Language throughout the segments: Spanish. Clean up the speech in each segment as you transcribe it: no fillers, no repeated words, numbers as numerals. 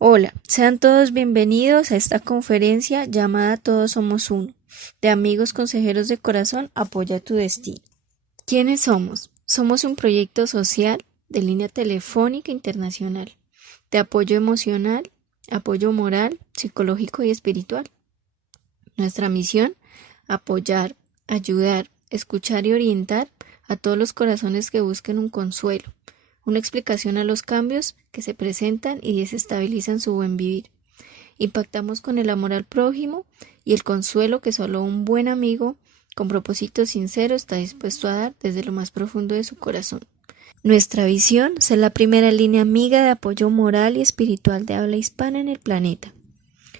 Hola, sean todos bienvenidos a esta conferencia llamada Todos Somos Uno, de Amigos Consejeros de Corazón, Apoya tu Destino. ¿Quiénes somos? Somos un proyecto social de línea telefónica internacional, de apoyo emocional, apoyo moral, psicológico y espiritual. Nuestra misión: apoyar, ayudar, escuchar y orientar a todos los corazones que busquen un consuelo, una explicación a los cambios que se presentan y desestabilizan su buen vivir. Impactamos con el amor al prójimo y el consuelo que solo un buen amigo con propósito sincero está dispuesto a dar desde lo más profundo de su corazón. Nuestra visión: ser la primera línea amiga de apoyo moral y espiritual de habla hispana en el planeta,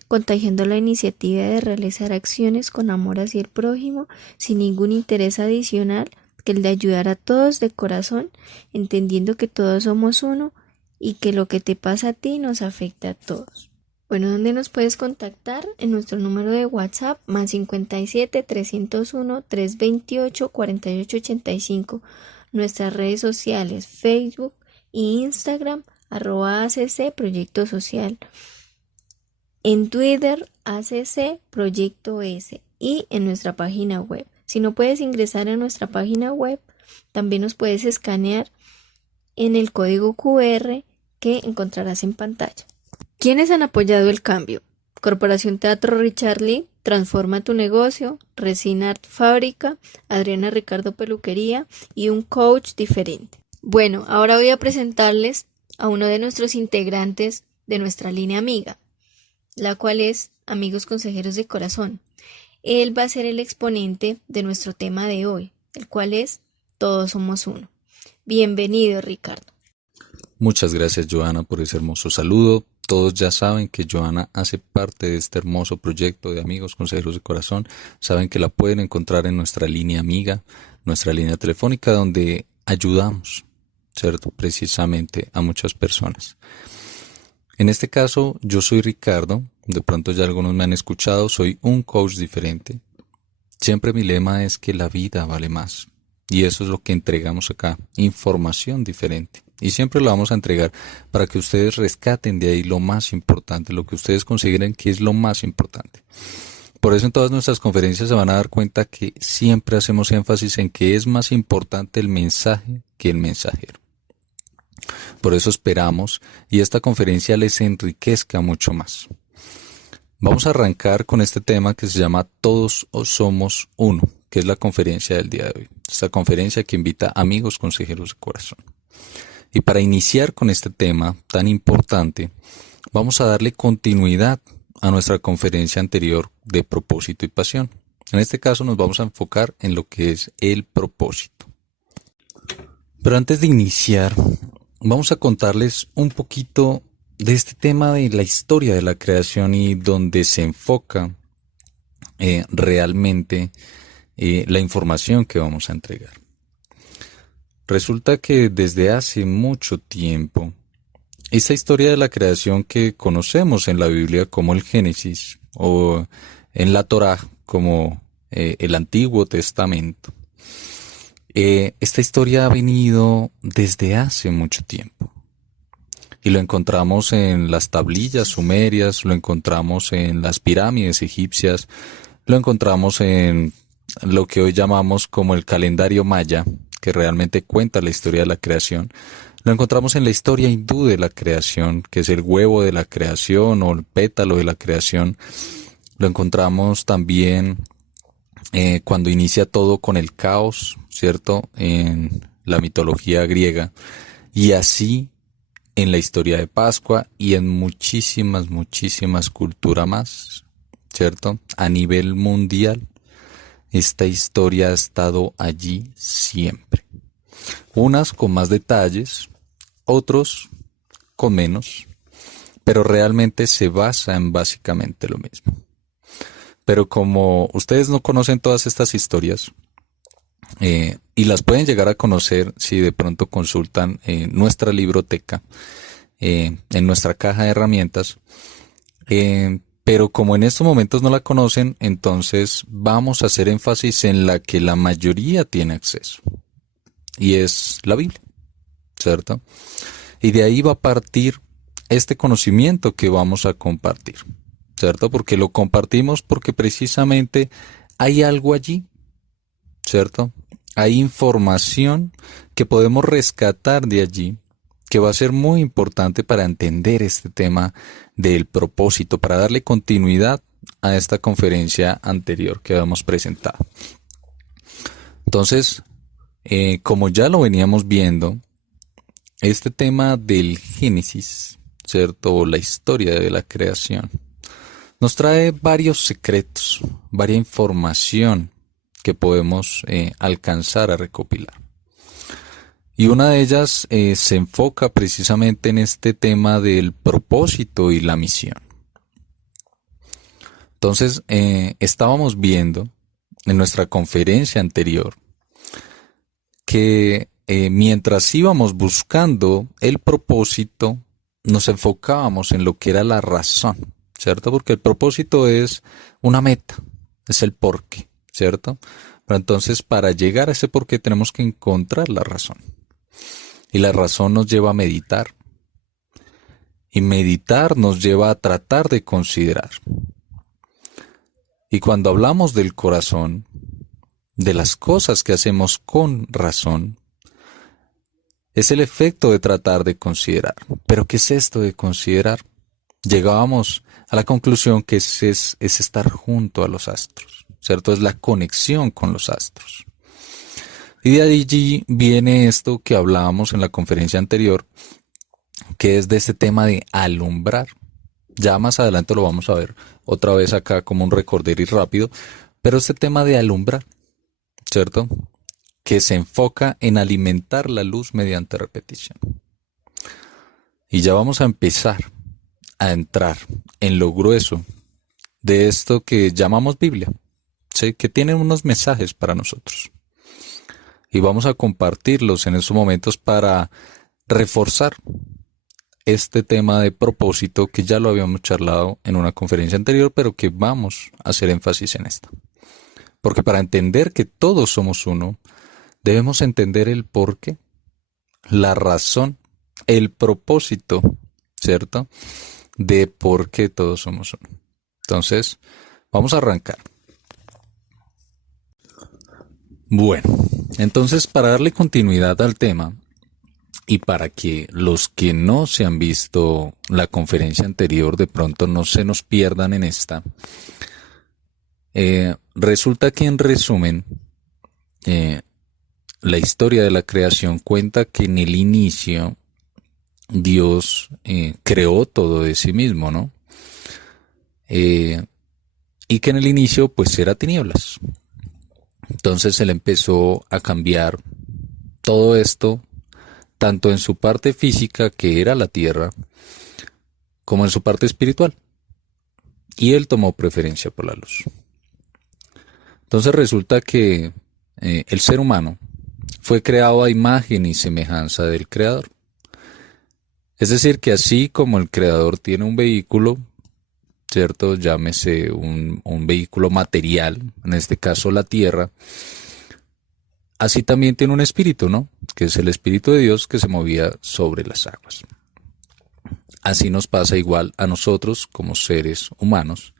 contagiando la iniciativa de realizar acciones con amor hacia el prójimo sin ningún interés adicional que el de ayudar a todos de corazón, entendiendo que todos somos uno y que lo que te pasa a ti nos afecta a todos. Bueno, ¿dónde nos puedes contactar? En nuestro número de WhatsApp más 57 301 328 4885, nuestras redes sociales Facebook e Instagram @ACC Proyecto Social, en Twitter ACC Proyecto S y en nuestra página web. Si no puedes ingresar a nuestra página web, también nos puedes escanear en el código QR que encontrarás en pantalla. ¿Quiénes han apoyado el cambio? Corporación Teatro Richard Lee, Transforma tu negocio, Resin Art Fábrica, Adriana Ricardo Peluquería y un coach diferente. Bueno, ahora voy a presentarles a uno de nuestros integrantes de nuestra línea amiga, la cual es Amigos Consejeros de Corazón. Él va a ser el exponente de nuestro tema de hoy, el cual es Todos Somos Uno. Bienvenido, Ricardo. Muchas gracias, Joana, por ese hermoso saludo. Todos ya saben que Joana hace parte de este hermoso proyecto de Amigos Consejeros de Corazón. Saben que la pueden encontrar en nuestra línea amiga, nuestra línea telefónica, donde ayudamos, ¿cierto? Precisamente a muchas personas. En este caso, yo soy Ricardo. De pronto ya algunos me han escuchado. Soy un coach diferente. Siempre mi lema es que la vida vale más. Y eso es lo que entregamos acá, información diferente. Y siempre lo vamos a entregar para que ustedes rescaten de ahí lo más importante, lo que ustedes consideren que es lo más importante. Por eso en todas nuestras conferencias se van a dar cuenta que siempre hacemos énfasis en que es más importante el mensaje que el mensajero. Por eso esperamos y esta conferencia les enriquezca mucho más. Vamos a arrancar con este tema que se llama Todos somos uno, que es la conferencia del día de hoy. Esta conferencia que invita a amigos consejeros de corazón. Y para iniciar con este tema tan importante, vamos a darle continuidad a nuestra conferencia anterior de propósito y pasión. En este caso nos vamos a enfocar en lo que es el propósito. Pero antes de iniciar, vamos a contarles un poquito de este tema de la historia de la creación y donde se enfoca realmente la información que vamos a entregar. Resulta que desde hace mucho tiempo, esta historia de la creación que conocemos en la Biblia como el Génesis o en la Torá como el Antiguo Testamento, esta historia ha venido desde hace mucho tiempo. Y lo encontramos en las tablillas sumerias, lo encontramos en las pirámides egipcias, lo encontramos en lo que hoy llamamos como el calendario maya, que realmente cuenta la historia de la creación. Lo encontramos en la historia hindú de la creación, que es el huevo de la creación o el pétalo de la creación. Lo encontramos también cuando inicia todo con el caos, ¿cierto? En la mitología griega. Y así en la historia de Pascua y en muchísimas culturas más, ¿cierto? A nivel mundial, esta historia ha estado allí siempre. Unas con más detalles, otros con menos, pero realmente se basa en básicamente lo mismo. Pero como ustedes no conocen todas estas historias, y las pueden llegar a conocer si de pronto consultan nuestra libroteca, en nuestra caja de herramientas, pero como en estos momentos no la conocen, entonces vamos a hacer énfasis en la que la mayoría tiene acceso, y es la Biblia, ¿cierto? Y de ahí va a partir este conocimiento que vamos a compartir, ¿cierto? Porque lo compartimos porque precisamente hay algo allí, ¿cierto? Hay información que podemos rescatar de allí, que va a ser muy importante para entender este tema del propósito, para darle continuidad a esta conferencia anterior que habíamos presentado. Entonces, como ya lo veníamos viendo, este tema del Génesis, ¿cierto? O la historia de la creación, nos trae varios secretos, varia información que podemos alcanzar a recopilar. Y una de ellas se enfoca precisamente en este tema del propósito y la misión. Entonces, estábamos viendo en nuestra conferencia anterior que mientras íbamos buscando el propósito, nos enfocábamos en lo que era la razón, ¿cierto? Porque el propósito es una meta, es el porqué, ¿cierto? Pero entonces para llegar a ese porqué tenemos que encontrar la razón. Y la razón nos lleva a meditar. Y meditar nos lleva a tratar de considerar. Y cuando hablamos del corazón, de las cosas que hacemos con razón, es el efecto de tratar de considerar. ¿Pero qué es esto de considerar? Llegábamos a la conclusión que es estar junto a los astros, ¿cierto? Es la conexión con los astros. Y de allí viene esto que hablábamos en la conferencia anterior, que es de este tema de alumbrar. Ya más adelante lo vamos a ver otra vez acá como un recorder y rápido, pero este tema de alumbrar, ¿cierto? Que se enfoca en alimentar la luz mediante repetición. Y ya vamos a empezar a entrar en lo grueso de esto que llamamos Biblia, ¿sí? Que tiene unos mensajes para nosotros. Y vamos a compartirlos en estos momentos para reforzar este tema de propósito que ya lo habíamos charlado en una conferencia anterior, pero que vamos a hacer énfasis en esta. Porque para entender que todos somos uno, debemos entender el porqué, la razón, el propósito, ¿cierto? De por qué todos somos uno. Entonces, vamos a arrancar. Bueno, entonces para darle continuidad al tema y para que los que no se han visto la conferencia anterior de pronto no se nos pierdan en esta, resulta que en resumen, la historia de la creación cuenta que en el inicio Dios creó todo de sí mismo, ¿no? Y que en el inicio pues era tinieblas. Entonces él empezó a cambiar todo esto, tanto en su parte física, que era la tierra, como en su parte espiritual. Y él tomó preferencia por la luz. Entonces resulta que el ser humano fue creado a imagen y semejanza del Creador. Es decir, que así como el Creador tiene un vehículo, ¿cierto? Llámese un vehículo material, en este caso la tierra, así también tiene un espíritu, ¿no? Que es el Espíritu de Dios que se movía sobre las aguas. Así nos pasa igual a nosotros como seres humanos.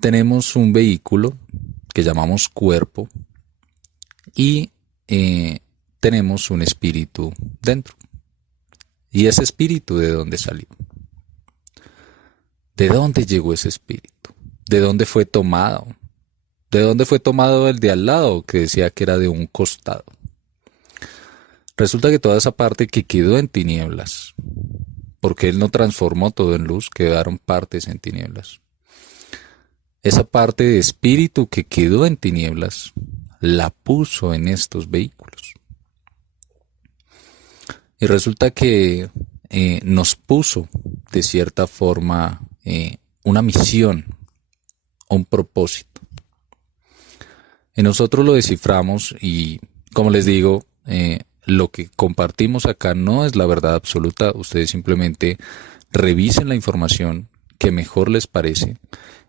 Tenemos un vehículo que llamamos cuerpo y tenemos un espíritu dentro. ¿Y ese espíritu de dónde salió? ¿De dónde llegó ese espíritu? ¿De dónde fue tomado? ¿De dónde fue tomado el de al lado que decía que era de un costado? Resulta que toda esa parte que quedó en tinieblas, porque él no transformó todo en luz, quedaron partes en tinieblas. Esa parte de espíritu que quedó en tinieblas, la puso en estos vehículos. Y resulta que nos puso, de cierta forma, una misión, un propósito. Y nosotros lo desciframos y, como les digo, lo que compartimos acá no es la verdad absoluta. Ustedes simplemente revisen la información que mejor les parece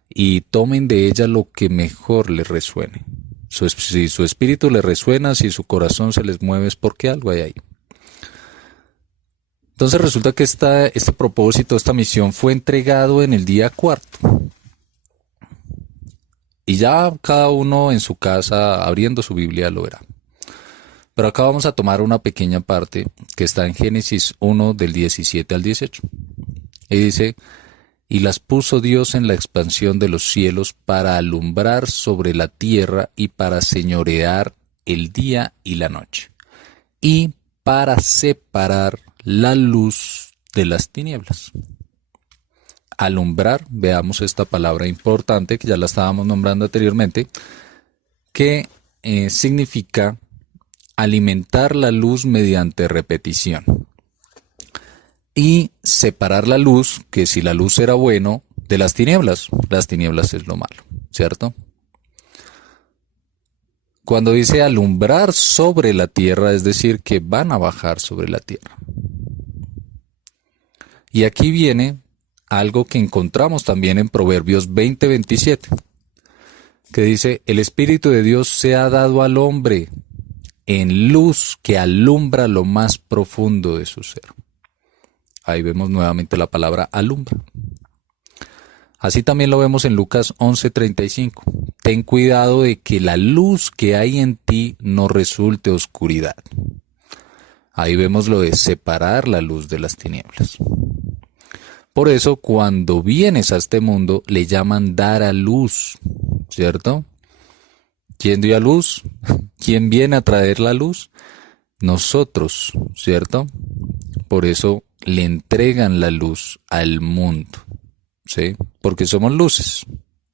y tomen de ella lo que mejor les resuene. Si su espíritu les resuena, si su corazón se les mueve, es porque algo hay ahí. Entonces resulta que este propósito, esta misión fue entregado en el día cuarto. Y ya cada uno en su casa, abriendo su Biblia, lo verá. Pero acá vamos a tomar una pequeña parte que está en Génesis 1 del 17 al 18. Y dice, y las puso Dios en la expansión de los cielos para alumbrar sobre la tierra y para señorear el día y la noche. Y para separar la luz de las tinieblas. Alumbrar, veamos esta palabra importante que ya la estábamos nombrando anteriormente, que significa alimentar la luz mediante repetición. Y separar la luz, que si la luz era bueno, de las tinieblas es lo malo, ¿cierto? Cuando dice alumbrar sobre la tierra, es decir, que van a bajar sobre la tierra. Y aquí viene algo que encontramos también en Proverbios 20:27, que dice, el Espíritu de Dios se ha dado al hombre en luz que alumbra lo más profundo de su ser. Ahí vemos nuevamente la palabra alumbra. Así también lo vemos en Lucas 11:35. Ten cuidado de que la luz que hay en ti no resulte oscuridad. Ahí vemos lo de separar la luz de las tinieblas. Por eso, cuando vienes a este mundo, le llaman dar a luz, ¿cierto? ¿Quién dio a luz? ¿Quién viene a traer la luz? Nosotros, ¿cierto? Por eso le entregan la luz al mundo, ¿sí? Porque somos luces,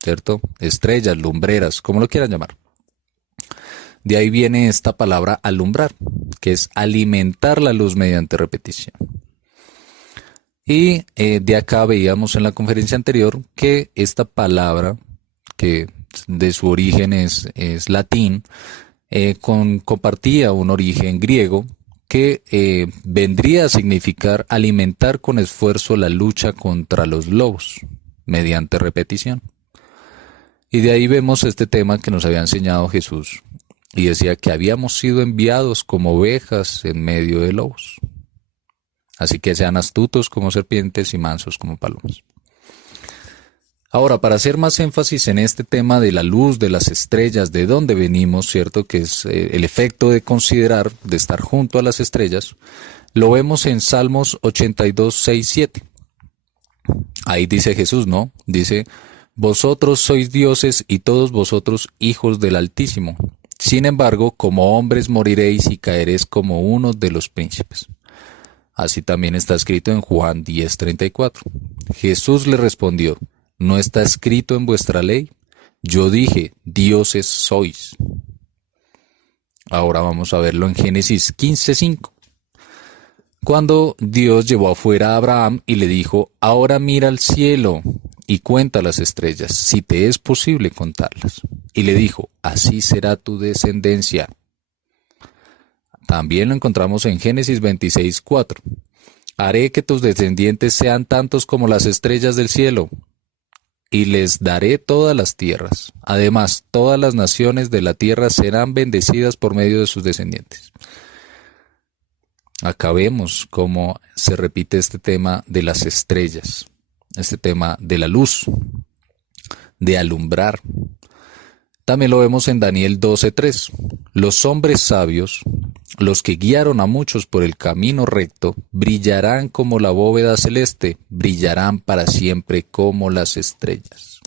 ¿cierto? Estrellas, lumbreras, como lo quieran llamar. De ahí viene esta palabra alumbrar, que es alimentar la luz mediante repetición. Y de acá veíamos en la conferencia anterior que esta palabra, que de su origen es latín, compartía un origen griego que vendría a significar alimentar con esfuerzo la lucha contra los lobos, mediante repetición. Y de ahí vemos este tema que nos había enseñado Jesús, y decía que habíamos sido enviados como ovejas en medio de lobos. Así que sean astutos como serpientes y mansos como palomas. Ahora, para hacer más énfasis en este tema de la luz, de las estrellas, de dónde venimos, ¿cierto? Que es el efecto de considerar, de estar junto a las estrellas, lo vemos en Salmos 82, 6, 7. Ahí dice Jesús, ¿no? Dice, vosotros sois dioses y todos vosotros hijos del Altísimo. Sin embargo, como hombres moriréis y caeréis como uno de los príncipes. Así también está escrito en Juan 10:34. Jesús le respondió, ¿no está escrito en vuestra ley? Yo dije, dioses sois. Ahora vamos a verlo en Génesis 15:5. Cuando Dios llevó afuera a Abraham y le dijo, ahora mira al cielo y cuenta las estrellas, si te es posible contarlas. Y le dijo, así será tu descendencia. También lo encontramos en Génesis 26:4. Haré que tus descendientes sean tantos como las estrellas del cielo, y les daré todas las tierras. Además, todas las naciones de la tierra serán bendecidas por medio de sus descendientes. Acá vemos cómo se repite este tema de las estrellas, este tema de la luz, de alumbrar. También lo vemos en Daniel 12:3. Los hombres sabios, los que guiaron a muchos por el camino recto, brillarán como la bóveda celeste, brillarán para siempre como las estrellas.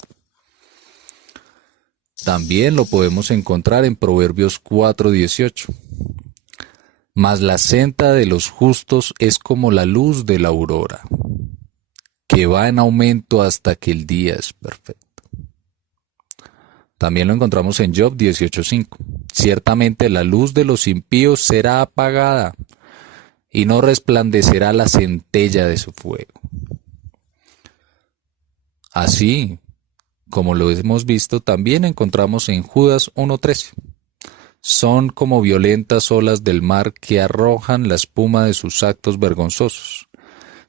También lo podemos encontrar en Proverbios 4:18. Mas la senda de los justos es como la luz de la aurora, que va en aumento hasta que el día es perfecto. También lo encontramos en Job 18:5. Ciertamente la luz de los impíos será apagada, y no resplandecerá la centella de su fuego. Así como lo hemos visto, también encontramos en Judas 1:13. Son como violentas olas del mar que arrojan la espuma de sus actos vergonzosos.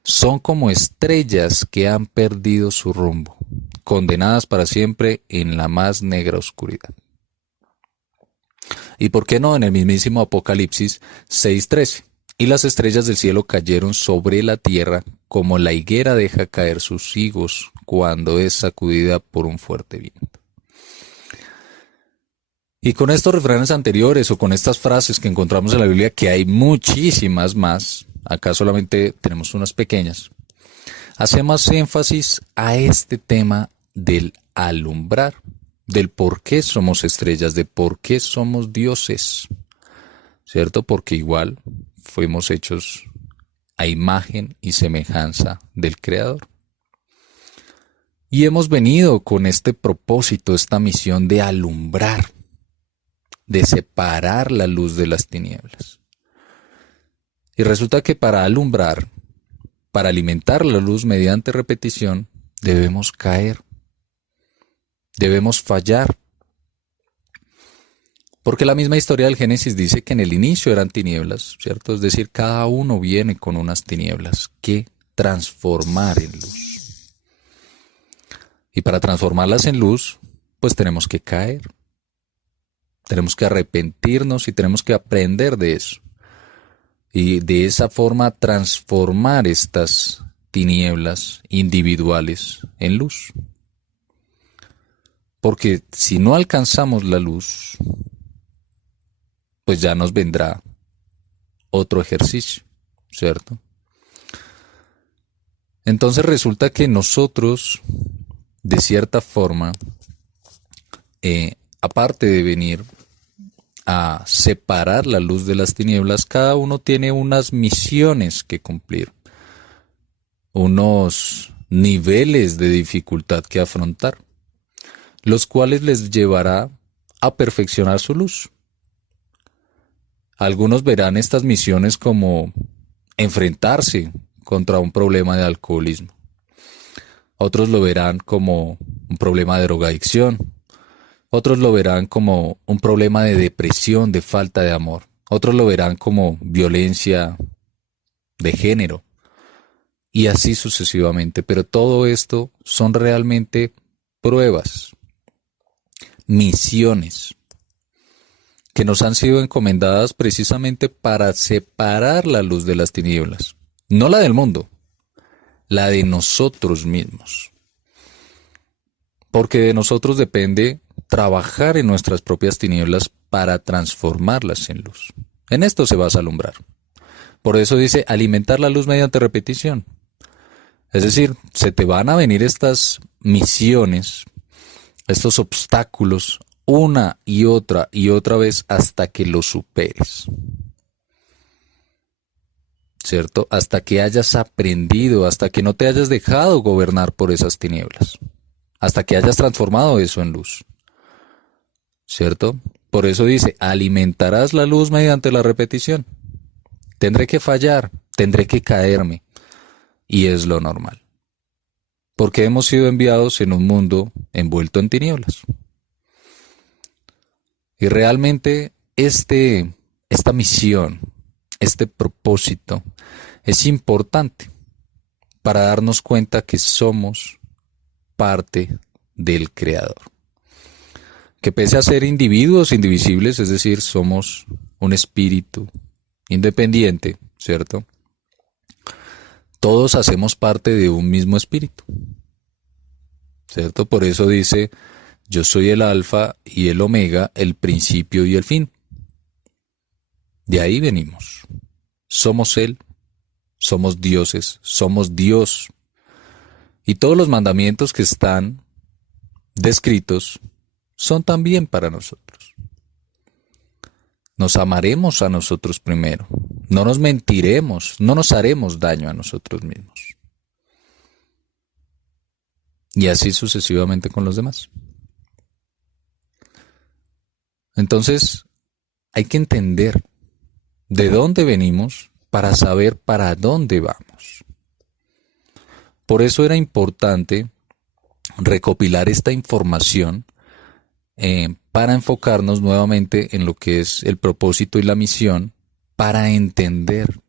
Son como estrellas que han perdido su rumbo, condenadas para siempre en la más negra oscuridad. ¿Y por qué no en el mismísimo Apocalipsis 6:13? y las estrellas del cielo cayeron sobre la tierra como la higuera deja caer sus higos cuando es sacudida por un fuerte viento. Y con estos refranes anteriores o con estas frases que encontramos en la Biblia, que hay muchísimas más, acá solamente tenemos unas pequeñas, hacemos énfasis a este tema del alumbrar, del por qué somos estrellas, de por qué somos dioses, ¿cierto? Porque igual fuimos hechos a imagen y semejanza del Creador. Y hemos venido con este propósito, esta misión de alumbrar, de separar la luz de las tinieblas. Y resulta que para alumbrar, para alimentar la luz mediante repetición, debemos caer, debemos fallar. Porque la misma historia del Génesis dice que en el inicio eran tinieblas, ¿cierto? Es decir, cada uno viene con unas tinieblas que transformar en luz. Y para transformarlas en luz, pues tenemos que caer. Tenemos que arrepentirnos y tenemos que aprender de eso. Y de esa forma transformar estas tinieblas individuales en luz. Porque si no alcanzamos la luz, pues ya nos vendrá otro ejercicio, ¿cierto? Entonces resulta que nosotros, de cierta forma, aparte de venir a separar la luz de las tinieblas, cada uno tiene unas misiones que cumplir, unos niveles de dificultad que afrontar, los cuales les llevará a perfeccionar su luz. Algunos verán estas misiones como enfrentarse contra un problema de alcoholismo. Otros lo verán como un problema de drogadicción. Otros lo verán como un problema de depresión, de falta de amor. Otros lo verán como violencia de género. Y así sucesivamente. Pero todo esto son realmente pruebas, misiones, que nos han sido encomendadas precisamente para separar la luz de las tinieblas. No la del mundo, la de nosotros mismos. Porque de nosotros depende trabajar en nuestras propias tinieblas para transformarlas en luz. En esto se basa alumbrar. Por eso dice alimentar la luz mediante repetición. Es decir, se te van a venir estas misiones, estos obstáculos, una y otra vez hasta que lo superes. ¿Cierto? Hasta que hayas aprendido, hasta que no te hayas dejado gobernar por esas tinieblas. Hasta que hayas transformado eso en luz. ¿Cierto? Por eso dice, alimentarás la luz mediante la repetición. Tendré que fallar, tendré que caerme. Y es lo normal. Porque hemos sido enviados en un mundo envuelto en tinieblas. Y realmente esta misión, este propósito, es importante para darnos cuenta que somos parte del Creador. Que pese a ser individuos indivisibles, es decir, somos un espíritu independiente, ¿cierto? Todos hacemos parte de un mismo espíritu, ¿cierto? Por eso dice, yo soy el alfa y el omega, el principio y el fin. De ahí venimos. Somos Él, somos dioses, somos Dios. Y todos los mandamientos que están descritos son también para nosotros. Nos amaremos a nosotros primero. No nos mentiremos, no nos haremos daño a nosotros mismos. Y así sucesivamente con los demás. Entonces, hay que entender de dónde venimos para saber para dónde vamos. Por eso era importante recopilar esta información para enfocarnos nuevamente en lo que es el propósito y la misión, para entender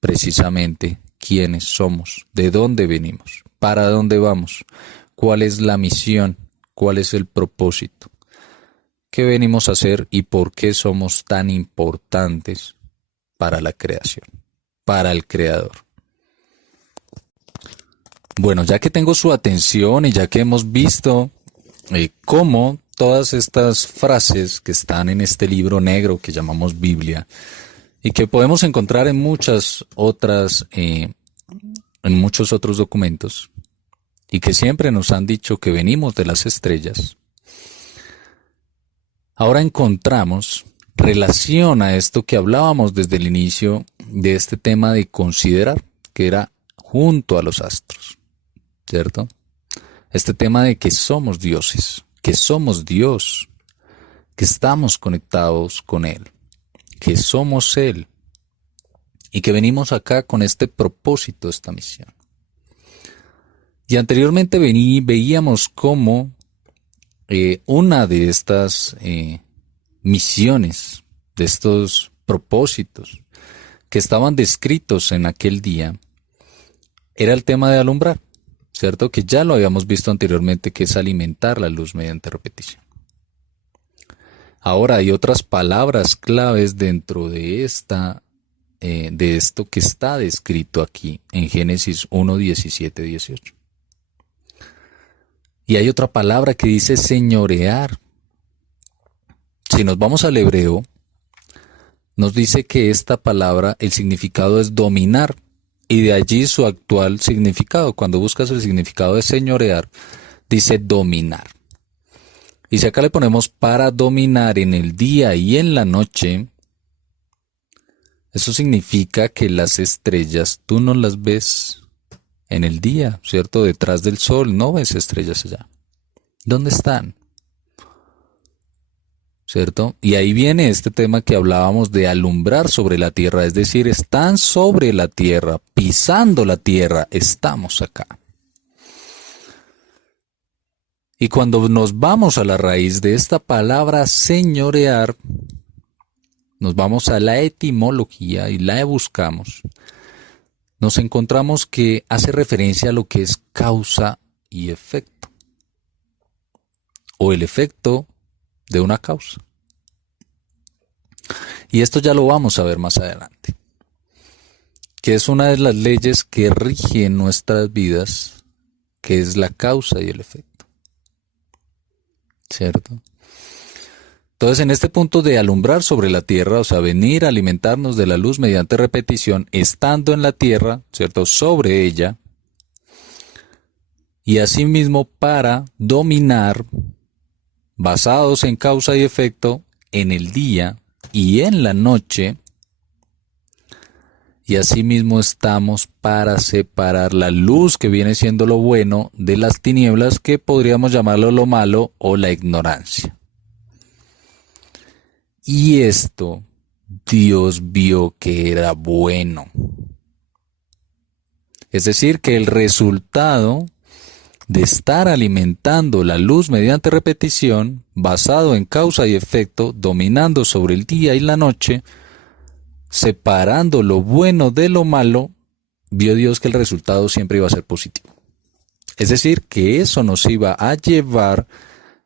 precisamente quiénes somos, de dónde venimos, para dónde vamos, cuál es la misión, cuál es el propósito, qué venimos a hacer y por qué somos tan importantes para la creación, para el Creador. Bueno, ya que tengo su atención y ya que hemos visto cómo todas estas frases que están en este libro negro que llamamos Biblia y que podemos encontrar en muchas otras, en muchos otros documentos y que siempre nos han dicho que venimos de las estrellas, ahora encontramos relación a esto que hablábamos desde el inicio de este tema de considerar, que era junto a los astros, ¿cierto? Este tema de que somos dioses, que somos Dios, que estamos conectados con Él, que somos Él y que venimos acá con este propósito, esta misión. Y anteriormente veíamos cómo una de estas misiones, de estos propósitos que estaban descritos en aquel día, era el tema de alumbrar, ¿cierto? Que ya lo habíamos visto anteriormente, que es alimentar la luz mediante repetición. Ahora hay otras palabras claves dentro de esto que está descrito aquí en Génesis 1, 17, 18. Y hay otra palabra que dice señorear. Si nos vamos al hebreo, nos dice que esta palabra, el significado es dominar, y de allí su actual significado. Cuando buscas el significado de señorear, dice dominar. Y si acá le ponemos para dominar en el día y en la noche, eso significa que las estrellas tú no las ves en el día, ¿cierto? Detrás del sol no ves estrellas allá. ¿Dónde están? ¿Cierto? Y ahí viene este tema que hablábamos de alumbrar sobre la tierra, es decir, están sobre la tierra, pisando la tierra, estamos acá. Y cuando nos vamos a la raíz de esta palabra señorear, nos vamos a la etimología y la buscamos, nos encontramos que hace referencia a lo que es causa y efecto, o el efecto de una causa. Y esto ya lo vamos a ver más adelante, que es una de las leyes que rigen nuestras vidas, que es la causa y el efecto, ¿cierto? Entonces, en este punto de alumbrar sobre la tierra, o sea, venir a alimentarnos de la luz mediante repetición, estando en la tierra, ¿cierto?, sobre ella, y asimismo para dominar, basados en causa y efecto, en el día y en la noche, y asimismo estamos para separar la luz que viene siendo lo bueno de las tinieblas, que podríamos llamarlo lo malo o la ignorancia. Y esto Dios vio que era bueno. Es decir, que el resultado de estar alimentando la luz mediante repetición, basado en causa y efecto, dominando sobre el día y la noche, separando lo bueno de lo malo, vio Dios que el resultado siempre iba a ser positivo. Es decir, que eso nos iba a llevar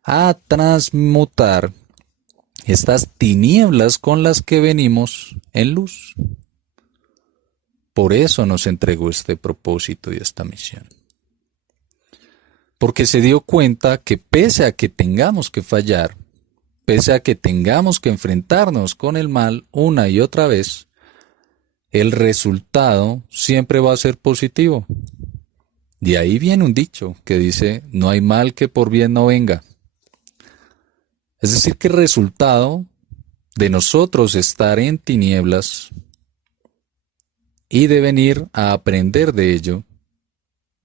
a transmutar estas tinieblas con las que venimos en luz. Por eso nos entregó este propósito y esta misión. Porque se dio cuenta que pese a que tengamos que fallar, pese a que tengamos que enfrentarnos con el mal una y otra vez, el resultado siempre va a ser positivo. De ahí viene un dicho que dice, no hay mal que por bien no venga. Es decir, que el resultado de nosotros estar en tinieblas y de venir a aprender de ello,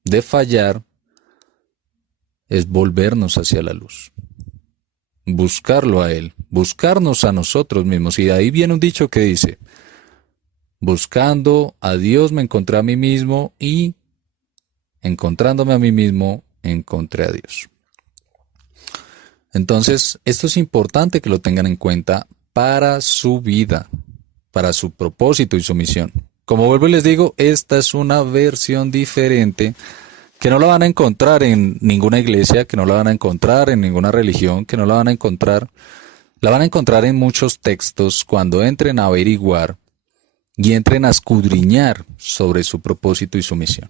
de fallar, es volvernos hacia la luz, buscarlo a Él, buscarnos a nosotros mismos. Y de ahí viene un dicho que dice, buscando a Dios me encontré a mí mismo y encontrándome a mí mismo encontré a Dios. Entonces, esto es importante que lo tengan en cuenta para su vida, para su propósito y su misión. Como vuelvo y les digo, esta es una versión diferente que no la van a encontrar en ninguna iglesia, que no la van a encontrar en ninguna religión, que no la van a encontrar. La van a encontrar en muchos textos cuando entren a averiguar y entren a escudriñar sobre su propósito y su misión.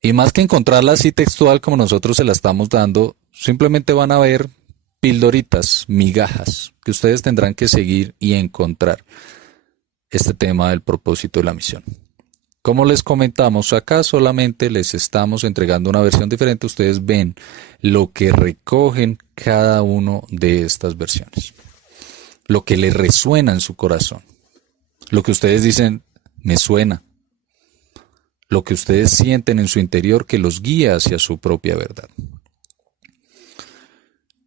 Y más que encontrarla así textual como nosotros se la estamos dando, simplemente van a ver pildoritas, migajas, que ustedes tendrán que seguir y encontrar este tema del propósito y la misión. Como les comentamos, acá solamente les estamos entregando una versión diferente. Ustedes ven lo que recogen cada uno de estas versiones. Lo que les resuena en su corazón. Lo que ustedes dicen, me suena. Lo que ustedes sienten en su interior que los guía hacia su propia verdad.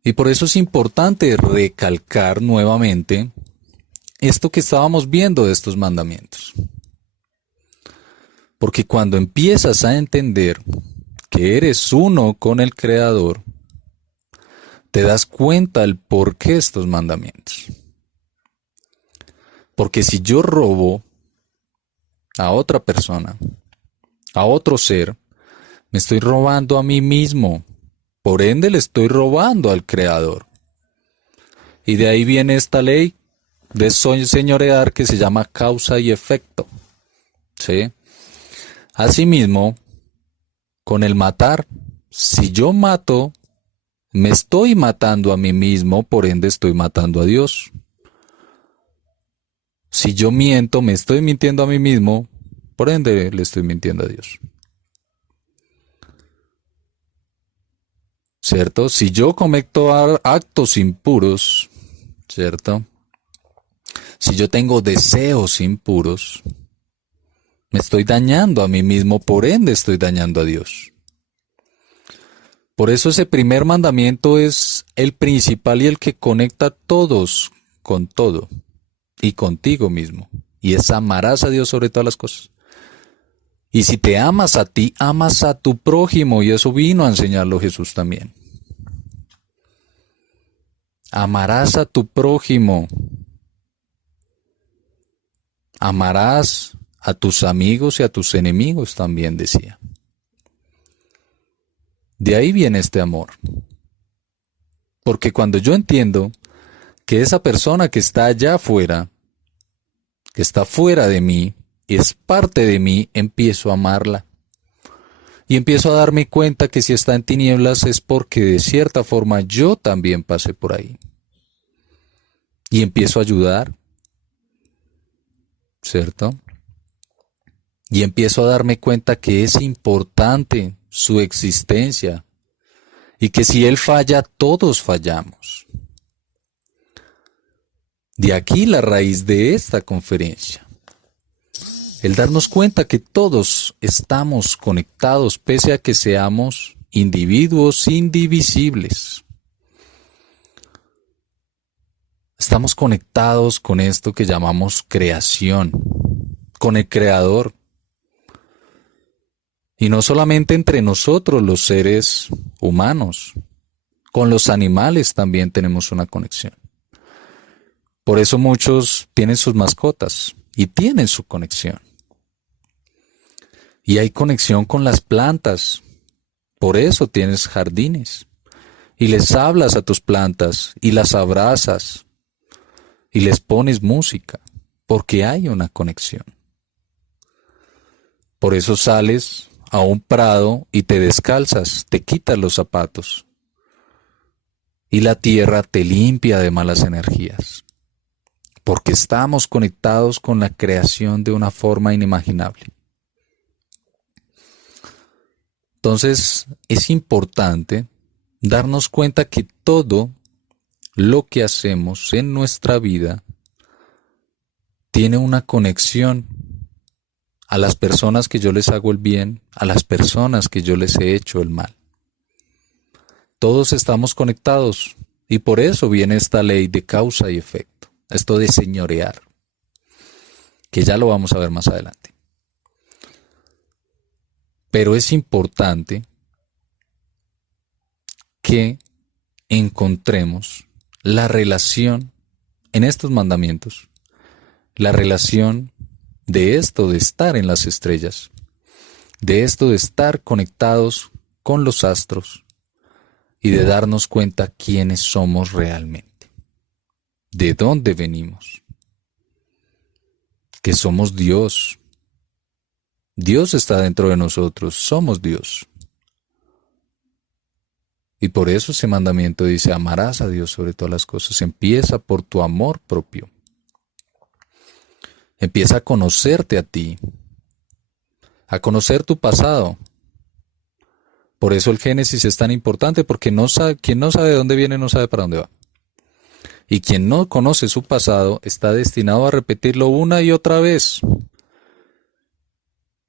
Y por eso es importante recalcar nuevamente esto que estábamos viendo de estos mandamientos. Porque cuando empiezas a entender que eres uno con el Creador, te das cuenta del por qué estos mandamientos. Porque si yo robo a otra persona, a otro ser, me estoy robando a mí mismo. Por ende le estoy robando al Creador. Y de ahí viene esta ley de señorear que se llama causa y efecto. ¿Sí? Asimismo, con el matar, si yo mato, me estoy matando a mí mismo, por ende estoy matando a Dios. Si yo miento, me estoy mintiendo a mí mismo, por ende le estoy mintiendo a Dios. ¿Cierto? Si yo cometo actos impuros, ¿cierto? Si yo tengo deseos impuros, me estoy dañando a mí mismo, por ende estoy dañando a Dios. Por eso ese primer mandamiento es el principal y el que conecta a todos con todo y contigo mismo. Y es amarás a Dios sobre todas las cosas. Y si te amas a ti, amas a tu prójimo, y eso vino a enseñarlo Jesús también. Amarás a tu prójimo. Amarás a tus amigos y a tus enemigos también, decía. De ahí viene este amor. Porque cuando yo entiendo que esa persona que está allá afuera, que está fuera de mí, es parte de mí, empiezo a amarla. Y empiezo a darme cuenta que si está en tinieblas es porque de cierta forma yo también pasé por ahí. Y empiezo a ayudar, ¿cierto? Y empiezo a darme cuenta que es importante su existencia y que si él falla, todos fallamos. De aquí la raíz de esta conferencia. El darnos cuenta que todos estamos conectados pese a que seamos individuos indivisibles. Estamos conectados con esto que llamamos creación, con el Creador. Y no solamente entre nosotros los seres humanos, con los animales también tenemos una conexión. Por eso muchos tienen sus mascotas y tienen su conexión. Y hay conexión con las plantas. Por eso tienes jardines. Y les hablas a tus plantas y las abrazas y les pones música, porque hay una conexión. Por eso sales a un prado y te descalzas, te quitas los zapatos. Y la tierra te limpia de malas energías. Porque estamos conectados con la creación de una forma inimaginable. Entonces, es importante darnos cuenta que todo lo que hacemos en nuestra vida tiene una conexión a las personas que yo les hago el bien, a las personas que yo les he hecho el mal. Todos estamos conectados y por eso viene esta ley de causa y efecto, esto de señorear, que ya lo vamos a ver más adelante. Pero es importante que encontremos la relación en estos mandamientos, la relación de esto de estar en las estrellas, de esto de estar conectados con los astros y de darnos cuenta quiénes somos realmente, de dónde venimos. que somos Dios. Dios está dentro de nosotros, somos Dios. Y por eso ese mandamiento dice, amarás a Dios sobre todas las cosas. Empieza por tu amor propio. Empieza a conocerte a ti, a conocer tu pasado. Por eso el Génesis es tan importante, porque quien no sabe de dónde viene no sabe para dónde va. Y quien no conoce su pasado está destinado a repetirlo una y otra vez.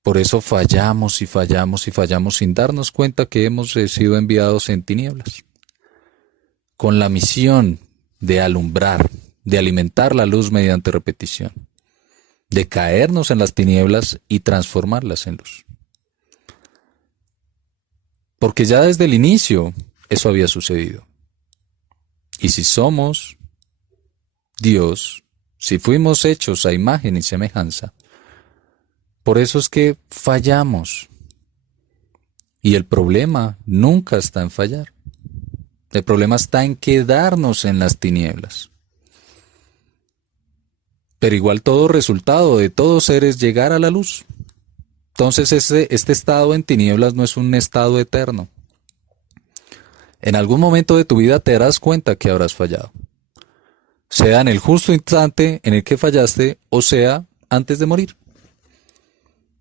Por eso fallamos y fallamos y fallamos sin darnos cuenta que hemos sido enviados en tinieblas, con la misión de alumbrar, de alimentar la luz mediante repetición, de caernos en las tinieblas y transformarlas en luz. Porque ya desde el inicio eso había sucedido. Y si somos Dios, si fuimos hechos a imagen y semejanza, por eso es que fallamos. Y el problema nunca está en fallar. El problema está en quedarnos en las tinieblas. Pero igual todo resultado de todo ser es llegar a la luz. Entonces este estado en tinieblas no es un estado eterno. En algún momento de tu vida te darás cuenta que habrás fallado. Sea en el justo instante en el que fallaste, o sea antes de morir.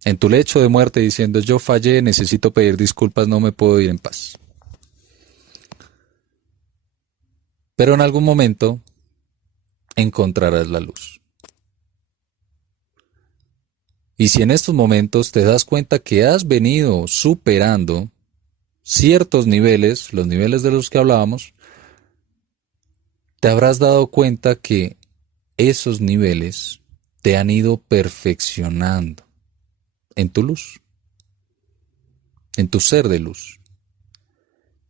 En tu lecho de muerte diciendo, yo fallé, necesito pedir disculpas, no me puedo ir en paz. Pero en algún momento encontrarás la luz. Y si en estos momentos te das cuenta que has venido superando ciertos niveles, los niveles de los que hablábamos, te habrás dado cuenta que esos niveles te han ido perfeccionando en tu luz, en tu ser de luz.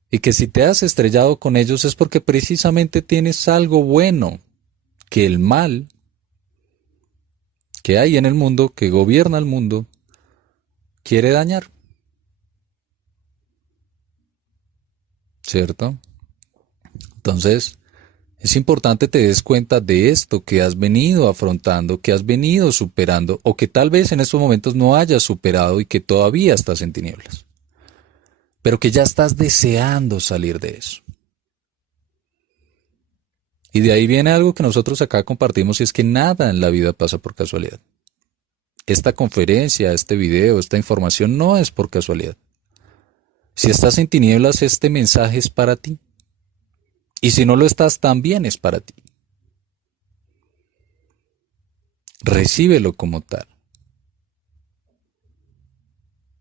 Y que si te has estrellado con ellos es porque precisamente tienes algo bueno que el mal que hay en el mundo, que gobierna el mundo, quiere dañar. ¿Cierto? Entonces, es importante te des cuenta de esto que has venido afrontando, que has venido superando, o que tal vez en estos momentos no hayas superado y que todavía estás en tinieblas, pero que ya estás deseando salir de eso. Y de ahí viene algo que nosotros acá compartimos, y es que nada en la vida pasa por casualidad. Esta conferencia, este video, esta información no es por casualidad. Si estás en tinieblas, este mensaje es para ti. Y si no lo estás, también es para ti. Recíbelo como tal.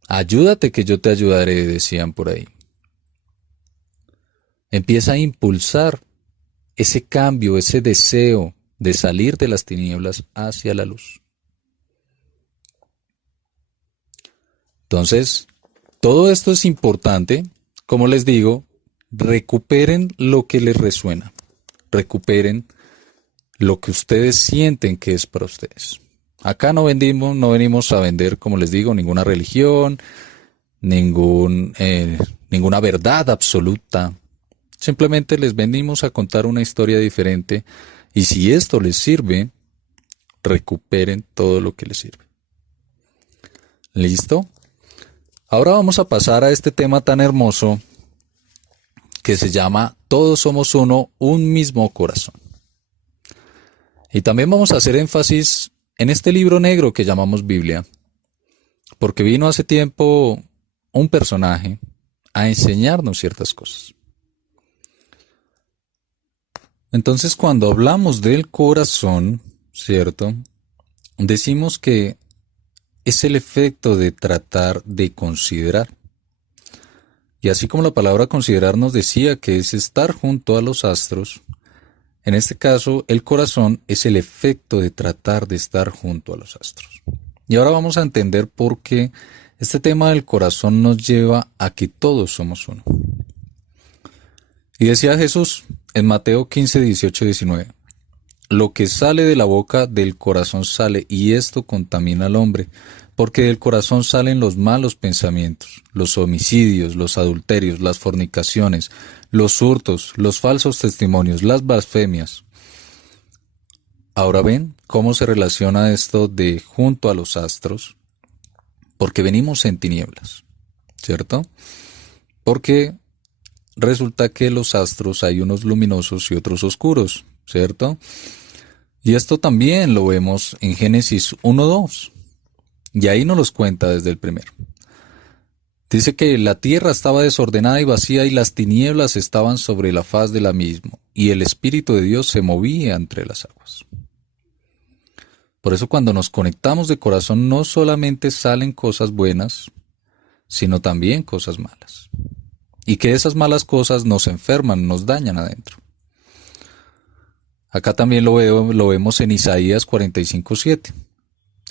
Ayúdate que yo te ayudaré, decían por ahí. Empieza a impulsar ese cambio, ese deseo de salir de las tinieblas hacia la luz. Entonces, todo esto es importante. Como les digo, recuperen lo que les resuena. Recuperen lo que ustedes sienten que es para ustedes. Acá no venimos a vender, como les digo, ninguna religión, ninguna verdad absoluta. Simplemente les venimos a contar una historia diferente, y si esto les sirve, recuperen todo lo que les sirve. ¿Listo? Ahora vamos a pasar a este tema tan hermoso que se llama Todos somos uno, un mismo corazón. Y también vamos a hacer énfasis en este libro negro que llamamos Biblia, porque vino hace tiempo un personaje a enseñarnos ciertas cosas. Entonces, cuando hablamos del corazón, ¿cierto? Decimos que es el efecto de tratar de considerar. Y así como la palabra considerar nos decía que es estar junto a los astros, en este caso el corazón es el efecto de tratar de estar junto a los astros. Y ahora vamos a entender por qué este tema del corazón nos lleva a que todos somos uno. Y decía Jesús en Mateo 15, 18, 19, lo que sale de la boca del corazón sale, y esto contamina al hombre, porque del corazón salen los malos pensamientos, los homicidios, los adulterios, las fornicaciones, los hurtos, los falsos testimonios, las blasfemias. Ahora ven cómo se relaciona esto de junto a los astros, porque venimos en tinieblas, ¿cierto? Porque resulta que los astros hay unos luminosos y otros oscuros, ¿cierto? Y esto también lo vemos en Génesis 1:2, y ahí nos los cuenta desde el primero. Dice que la tierra estaba desordenada y vacía y las tinieblas estaban sobre la faz de la misma, y el Espíritu de Dios se movía entre las aguas. Por eso cuando nos conectamos de corazón no solamente salen cosas buenas, sino también cosas malas. Y que esas malas cosas nos enferman, nos dañan adentro. Acá también lo vemos en Isaías 45:7.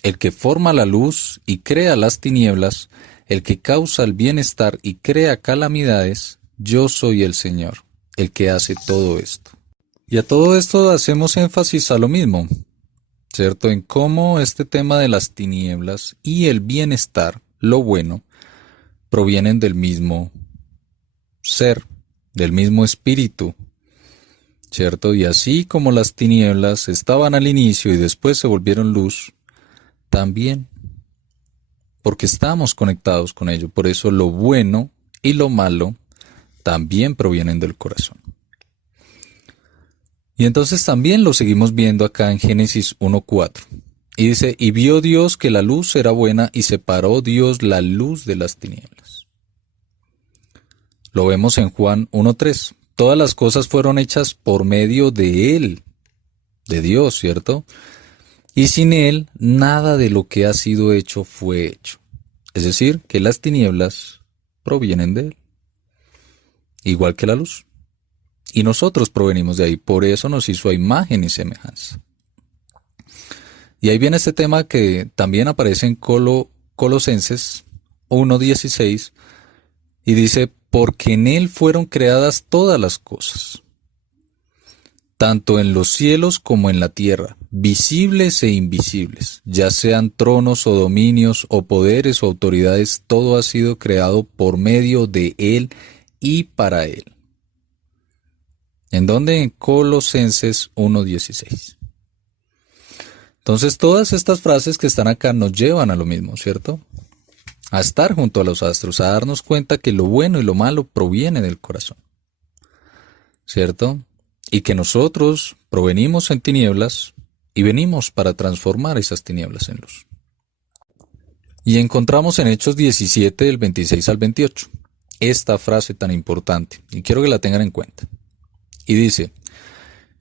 El que forma la luz y crea las tinieblas, el que causa el bienestar y crea calamidades, yo soy el Señor, el que hace todo esto. Y a todo esto hacemos énfasis a lo mismo, ¿cierto? En cómo este tema de las tinieblas y el bienestar, lo bueno, provienen del mismo ser, del mismo espíritu, ¿cierto? Y así como las tinieblas estaban al inicio y después se volvieron luz, también, porque estamos conectados con ello. Por eso lo bueno y lo malo también provienen del corazón. Y entonces también lo seguimos viendo acá en Génesis 1:4. Y dice, y vio Dios que la luz era buena y separó Dios la luz de las tinieblas. Lo vemos en Juan 1:3. Todas las cosas fueron hechas por medio de Él, de Dios, ¿cierto? Y sin Él, nada de lo que ha sido hecho fue hecho. Es decir, que las tinieblas provienen de Él, igual que la luz. Y nosotros provenimos de ahí, por eso nos hizo a imagen y semejanza. Y ahí viene este tema que también aparece en Colosenses 1:16, y dice, porque en Él fueron creadas todas las cosas, tanto en los cielos como en la tierra, visibles e invisibles, ya sean tronos o dominios o poderes o autoridades, todo ha sido creado por medio de Él y para Él. ¿En dónde? En Colosenses 1:16. Entonces todas estas frases que están acá nos llevan a lo mismo, ¿cierto? A estar junto a los astros, a darnos cuenta que lo bueno y lo malo proviene del corazón, ¿cierto? Y que nosotros provenimos en tinieblas y venimos para transformar esas tinieblas en luz. Y encontramos en Hechos 17, del 26 al 28, esta frase tan importante, y quiero que la tengan en cuenta. Y dice,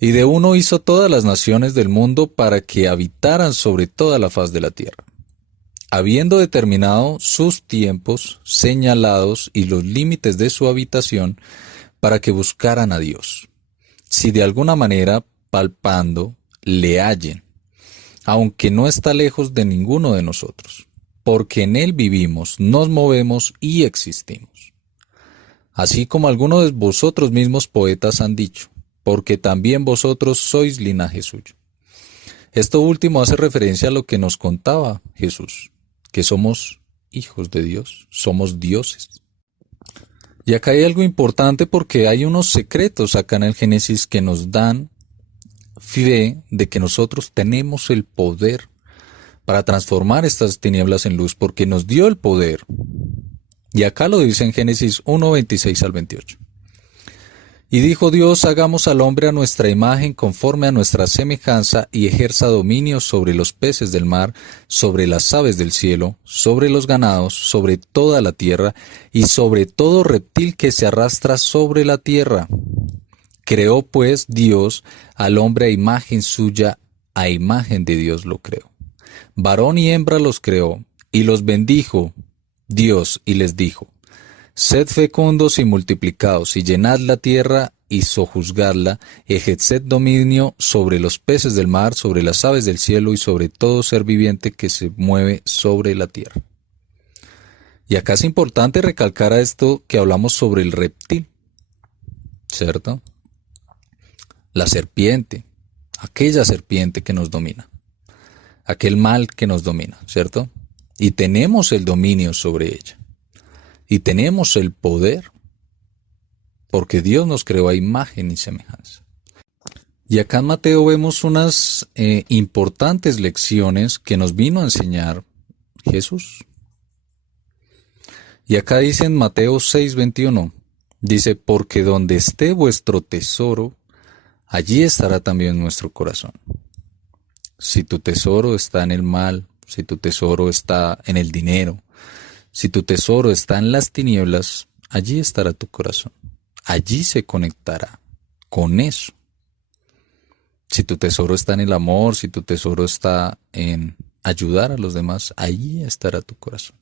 y de uno hizo todas las naciones del mundo para que habitaran sobre toda la faz de la tierra, habiendo determinado sus tiempos señalados y los límites de su habitación para que buscaran a Dios, si de alguna manera, palpando, le hallen, aunque no está lejos de ninguno de nosotros, porque en Él vivimos, nos movemos y existimos. Así como algunos de vosotros mismos poetas han dicho, porque también vosotros sois linaje suyo. Esto último hace referencia a lo que nos contaba Jesús, que somos hijos de Dios, somos dioses. Y acá hay algo importante porque hay unos secretos acá en el Génesis que nos dan fe de que nosotros tenemos el poder para transformar estas tinieblas en luz, porque nos dio el poder. Y acá lo dice en Génesis 1:26 al 28. Y dijo Dios, hagamos al hombre a nuestra imagen, conforme a nuestra semejanza, y ejerza dominio sobre los peces del mar, sobre las aves del cielo, sobre los ganados, sobre toda la tierra, y sobre todo reptil que se arrastra sobre la tierra. Creó pues Dios al hombre a imagen suya, a imagen de Dios lo creó. Varón y hembra los creó, y los bendijo Dios, y les dijo, sed fecundos y multiplicaos, y llenad la tierra y sojuzgadla, ejerced dominio sobre los peces del mar, sobre las aves del cielo, y sobre todo ser viviente que se mueve sobre la tierra. Y acá es importante recalcar a esto que hablamos sobre el reptil, ¿cierto? La serpiente, aquella serpiente que nos domina, aquel mal que nos domina, ¿cierto? Y tenemos el dominio sobre ella. Y tenemos el poder, porque Dios nos creó a imagen y semejanza. Y acá en Mateo vemos unas importantes lecciones que nos vino a enseñar Jesús. Y acá dice en Mateo 6:21, dice, porque donde esté vuestro tesoro, allí estará también nuestro corazón. Si tu tesoro está en el mal, si tu tesoro está en el dinero, si tu tesoro está en las tinieblas, allí estará tu corazón. Allí se conectará con eso. Si tu tesoro está en el amor, si tu tesoro está en ayudar a los demás, allí estará tu corazón.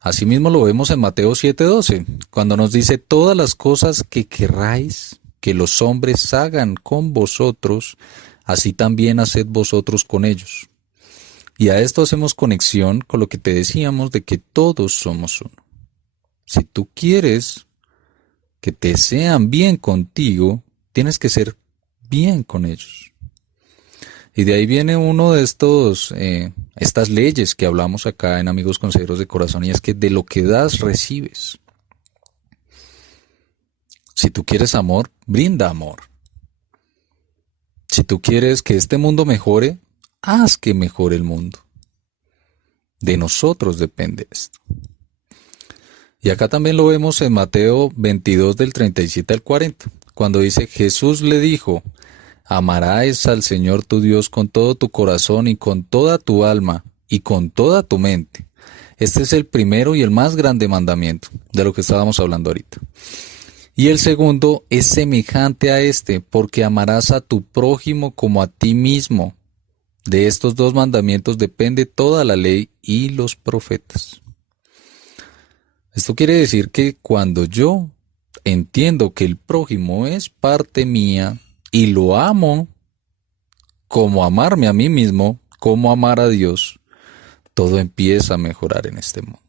Asimismo lo vemos en Mateo 7:12, cuando nos dice, todas las cosas que querráis que los hombres hagan con vosotros, así también haced vosotros con ellos. Y a esto hacemos conexión con lo que te decíamos de que todos somos uno. Si tú quieres que te sean bien contigo, tienes que ser bien con ellos. Y de ahí viene uno de estas leyes que hablamos acá en Amigos Consejeros de Corazón, y es que de lo que das, recibes. Si tú quieres amor, brinda amor. Si tú quieres que este mundo mejore, haz que mejore el mundo. De nosotros depende esto. Y acá también lo vemos en Mateo 22 del 37 al 40, cuando dice, Jesús le dijo, amarás al Señor tu Dios con todo tu corazón y con toda tu alma y con toda tu mente. Este es el primero y el más grande mandamiento, de lo que estábamos hablando ahorita. Y el segundo es semejante a este, porque amarás a tu prójimo como a ti mismo. De estos dos mandamientos depende toda la ley y los profetas. Esto quiere decir que cuando yo entiendo que el prójimo es parte mía y lo amo como amarme a mí mismo, como amar a Dios, todo empieza a mejorar en este mundo.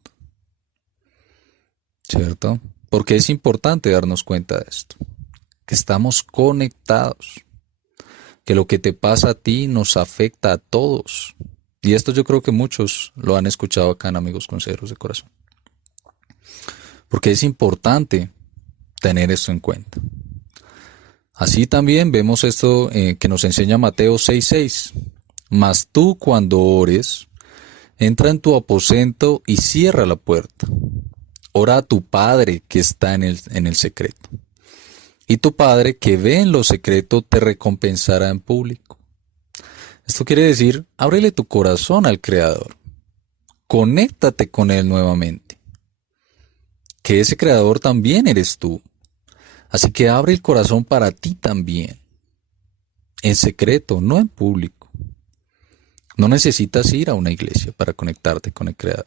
¿Cierto? Porque es importante darnos cuenta de esto, que estamos conectados, que lo que te pasa a ti nos afecta a todos. Y esto yo creo que muchos lo han escuchado acá en Amigos Consejeros de Corazón. Porque es importante tener esto en cuenta. Así también vemos esto que nos enseña Mateo 6:6. Mas tú cuando ores, entra en tu aposento y cierra la puerta. Ora a tu Padre que está en el secreto. Y tu Padre que ve en lo secreto te recompensará en público. Esto quiere decir, ábrele tu corazón al Creador. Conéctate con Él nuevamente. Que ese Creador también eres tú. Así que abre el corazón para ti también. En secreto, no en público. No necesitas ir a una iglesia para conectarte con el Creador.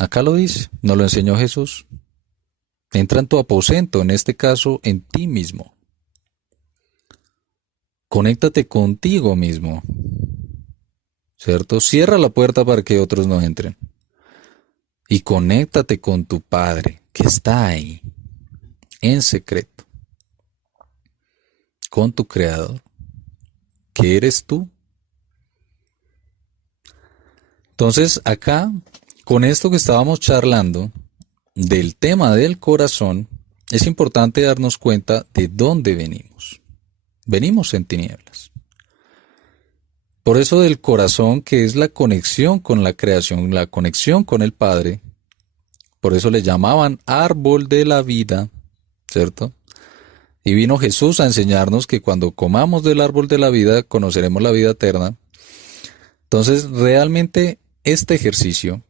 Acá lo dice, nos lo enseñó Jesús. Entra en tu aposento, en este caso, en ti mismo. Conéctate contigo mismo. ¿Cierto? Cierra la puerta para que otros no entren. Y conéctate con tu Padre, que está ahí, en secreto. Con tu Creador, que eres tú. Entonces, acá, con esto que estábamos charlando, del tema del corazón, es importante darnos cuenta de dónde venimos. Venimos en tinieblas. Por eso del corazón, que es la conexión con la creación, la conexión con el Padre, por eso le llamaban árbol de la vida, ¿cierto? Y vino Jesús a enseñarnos que cuando comamos del árbol de la vida, conoceremos la vida eterna. Entonces, realmente, este ejercicio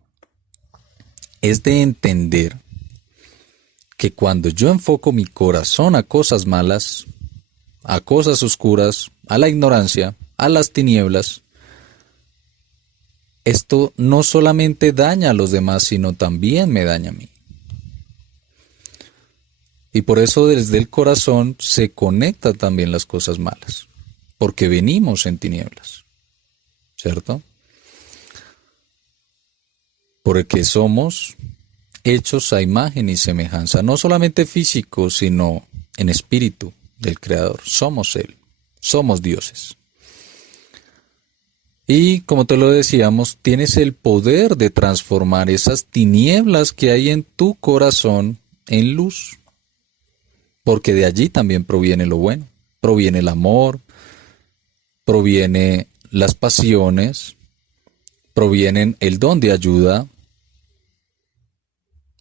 es de entender que cuando yo enfoco mi corazón a cosas malas, a cosas oscuras, a la ignorancia, a las tinieblas, esto no solamente daña a los demás, sino también me daña a mí. Y por eso desde el corazón se conectan también las cosas malas, porque venimos en tinieblas, ¿cierto? Porque somos hechos a imagen y semejanza, no solamente físico, sino en espíritu del Creador. Somos Él, somos dioses. Y como te lo decíamos, tienes el poder de transformar esas tinieblas que hay en tu corazón en luz. porque de allí también proviene lo bueno, proviene el amor, proviene las pasiones, provienen el don de ayuda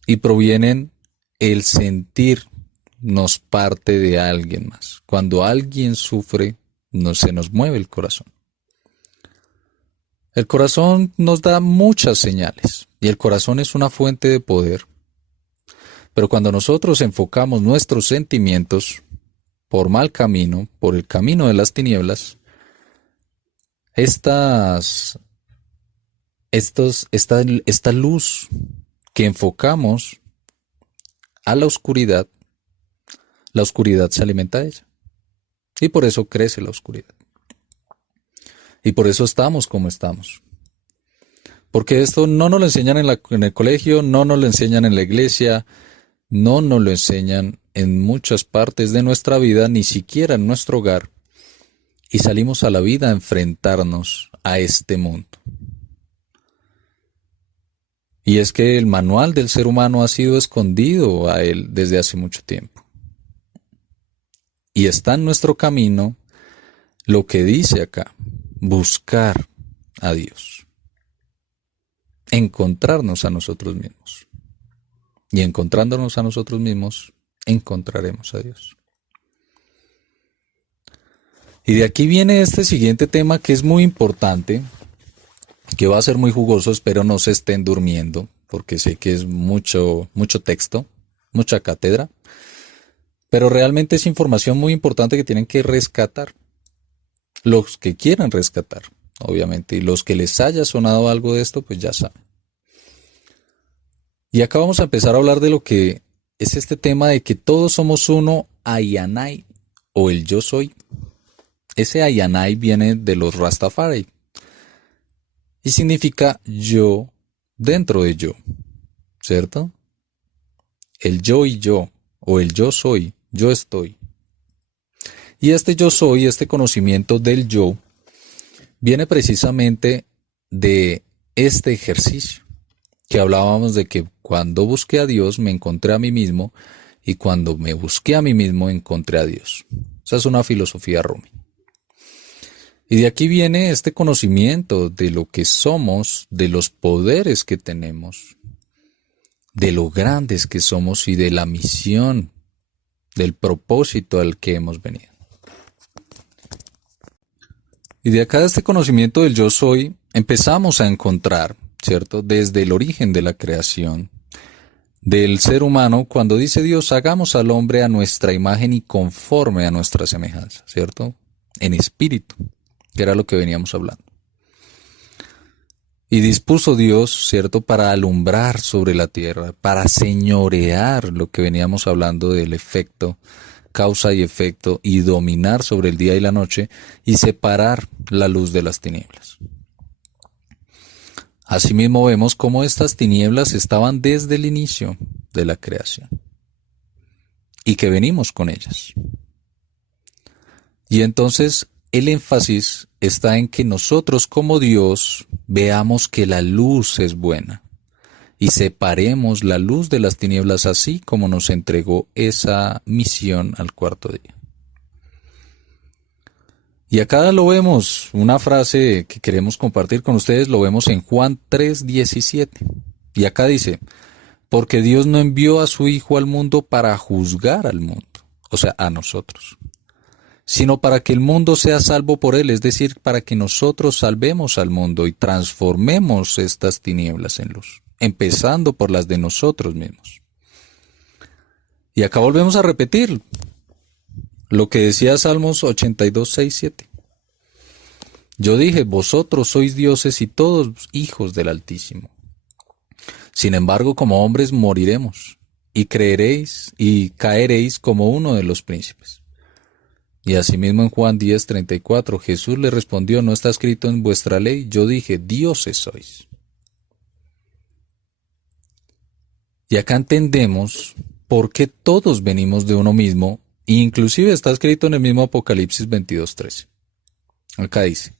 y provienen el sentirnos parte de alguien más. Cuando alguien sufre, se nos mueve el corazón. El corazón nos da muchas señales y el corazón es una fuente de poder. Pero cuando nosotros enfocamos nuestros sentimientos por mal camino, por el camino de las tinieblas, esta luz que enfocamos a la oscuridad se alimenta de ella. Y por eso crece la oscuridad. Y por eso estamos como estamos. Porque esto no nos lo enseñan en el colegio, no nos lo enseñan en la iglesia, no nos lo enseñan en muchas partes de nuestra vida, ni siquiera en nuestro hogar. Y salimos a la vida a enfrentarnos a este mundo. Y es que el manual del ser humano ha sido escondido a él desde hace mucho tiempo. Y está en nuestro camino lo que dice acá, buscar a Dios, encontrarnos a nosotros mismos. Y encontrándonos a nosotros mismos, encontraremos a Dios. Y de aquí viene este siguiente tema que es muy importante, que va a ser muy jugoso, espero no se estén durmiendo, porque sé que es mucho texto, mucha cátedra, pero realmente es información muy importante que tienen que rescatar. Los que quieran rescatar, obviamente, y los que les haya sonado algo de esto, pues ya saben. Y acá vamos a empezar a hablar de lo que es este tema de que todos somos uno, Ayanai, o el yo soy. Ese Ayanai viene de los Rastafari y significa yo dentro de yo, ¿cierto? El yo y yo, o el yo soy, yo estoy. Y este yo soy, este conocimiento del yo, viene precisamente de este ejercicio que hablábamos de que cuando busqué a Dios me encontré a mí mismo y cuando me busqué a mí mismo encontré a Dios. Esa es una filosofía Rumi. Y de aquí viene este conocimiento de lo que somos, de los poderes que tenemos, de lo grandes que somos y de la misión, del propósito al que hemos venido. Y de acá de este conocimiento del yo soy, empezamos a encontrar, ¿cierto? Desde el origen de la creación, del ser humano, cuando dice Dios, hagamos al hombre a nuestra imagen y conforme a nuestra semejanza, ¿cierto? En espíritu, que era lo que veníamos hablando. Y dispuso Dios, ¿cierto?, para alumbrar sobre la tierra, para señorear lo que veníamos hablando del efecto, causa y efecto, y dominar sobre el día y la noche, y separar la luz de las tinieblas. Asimismo vemos cómo estas tinieblas estaban desde el inicio de la creación, y que venimos con ellas. Y entonces el énfasis está en que nosotros como Dios veamos que la luz es buena y separemos la luz de las tinieblas así como nos entregó esa misión al cuarto día. Y acá lo vemos, una frase que queremos compartir con ustedes, lo vemos en Juan 3:17. Y acá dice, porque Dios no envió a su Hijo al mundo para juzgar al mundo, o sea, a nosotros, sino para que el mundo sea salvo por él, es decir, para que nosotros salvemos al mundo y transformemos estas tinieblas en luz, empezando por las de nosotros mismos. Y acá volvemos a repetir lo que decía Salmos 82:6-7. Yo dije, vosotros sois dioses y todos hijos del Altísimo. Sin embargo, como hombres moriremos, y creeréis y caeréis como uno de los príncipes. Y asimismo en Juan 10:34, Jesús le respondió, no está escrito en vuestra ley, yo dije, dioses sois. Y acá entendemos por qué todos venimos de uno mismo, e inclusive está escrito en el mismo Apocalipsis 22:13. Acá dice,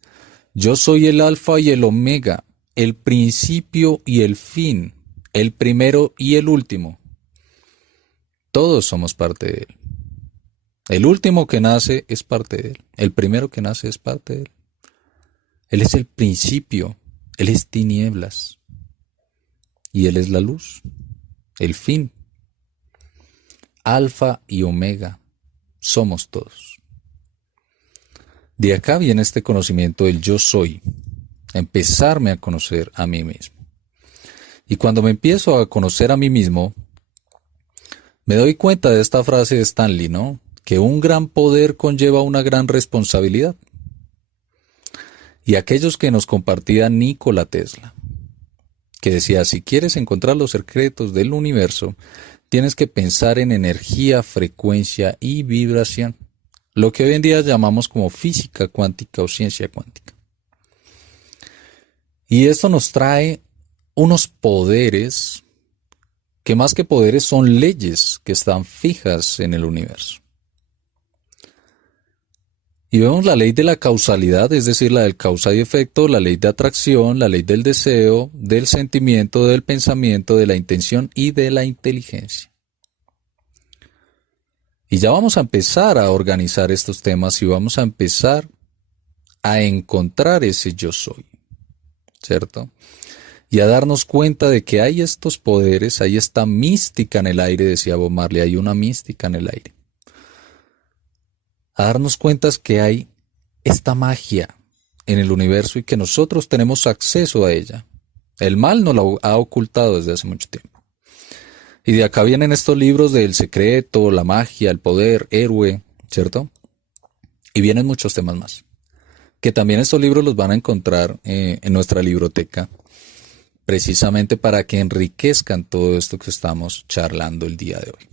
yo soy el alfa y el omega, el principio y el fin, el primero y el último. Todos somos parte de él. El último que nace es parte de Él. El primero que nace es parte de Él. Él es el principio. Él es tinieblas. Y Él es la luz. El fin. Alfa y Omega. Somos todos. De acá viene este conocimiento del yo soy. Empezarme a conocer a mí mismo. Y cuando me empiezo a conocer a mí mismo, me doy cuenta de esta frase de Stanley, ¿no? Que un gran poder conlleva una gran responsabilidad. Y aquellos que nos compartía Nikola Tesla, que decía, si quieres encontrar los secretos del universo, tienes que pensar en energía, frecuencia y vibración, lo que hoy en día llamamos como física cuántica o ciencia cuántica. Y esto nos trae unos poderes que más que poderes son leyes que están fijas en el universo. Y vemos la ley de la causalidad, es decir, la del causa y efecto, la ley de atracción, la ley del deseo, del sentimiento, del pensamiento, de la intención y de la inteligencia. Y ya vamos a empezar a organizar estos temas y vamos a empezar a encontrar ese yo soy, ¿cierto? Y a darnos cuenta de que hay estos poderes, hay esta mística en el aire, decía Bob Marley, hay una mística en el aire. A darnos cuenta que hay esta magia en el universo y que nosotros tenemos acceso a ella. El mal nos la ha ocultado desde hace mucho tiempo. Y de acá vienen estos libros del secreto, la magia, el poder, héroe, ¿cierto? Y vienen muchos temas más. Que también estos libros los van a encontrar en nuestra libroteca, precisamente para que enriquezcan todo esto que estamos charlando el día de hoy.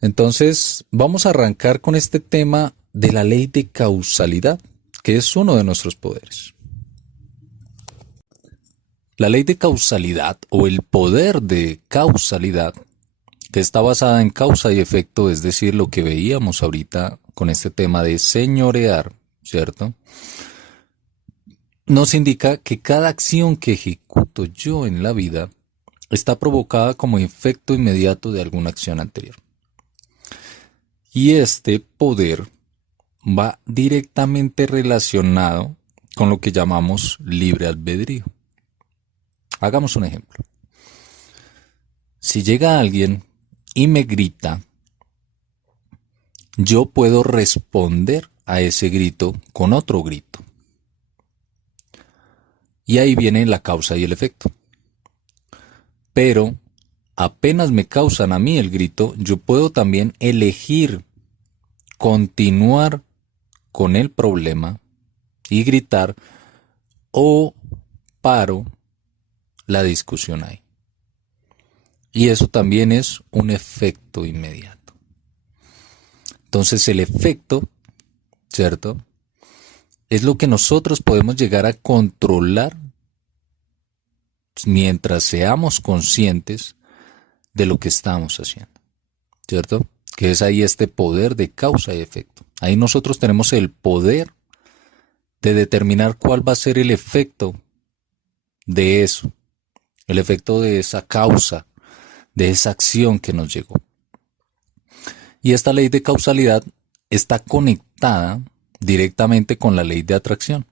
Entonces, vamos a arrancar con este tema de la ley de causalidad, que es uno de nuestros poderes. La ley de causalidad o el poder de causalidad, que está basada en causa y efecto, es decir, lo que veíamos ahorita con este tema de señorear, ¿cierto? Nos indica que cada acción que ejecuto yo en la vida está provocada como efecto inmediato de alguna acción anterior. Y este poder va directamente relacionado con lo que llamamos libre albedrío. Hagamos un ejemplo. Si llega alguien y me grita, yo puedo responder a ese grito con otro grito. Y ahí viene la causa y el efecto. Pero apenas me causan a mí el grito, yo puedo también elegir continuar con el problema y gritar o paro la discusión ahí. Y eso también es un efecto inmediato. Entonces el efecto, ¿cierto?, es lo que nosotros podemos llegar a controlar mientras seamos conscientes de lo que estamos haciendo, ¿cierto? Que es ahí este poder de causa y efecto. Ahí nosotros tenemos el poder de determinar cuál va a ser el efecto de eso, el efecto de esa causa, de esa acción que nos llegó. Y esta ley de causalidad está conectada directamente con la ley de atracción.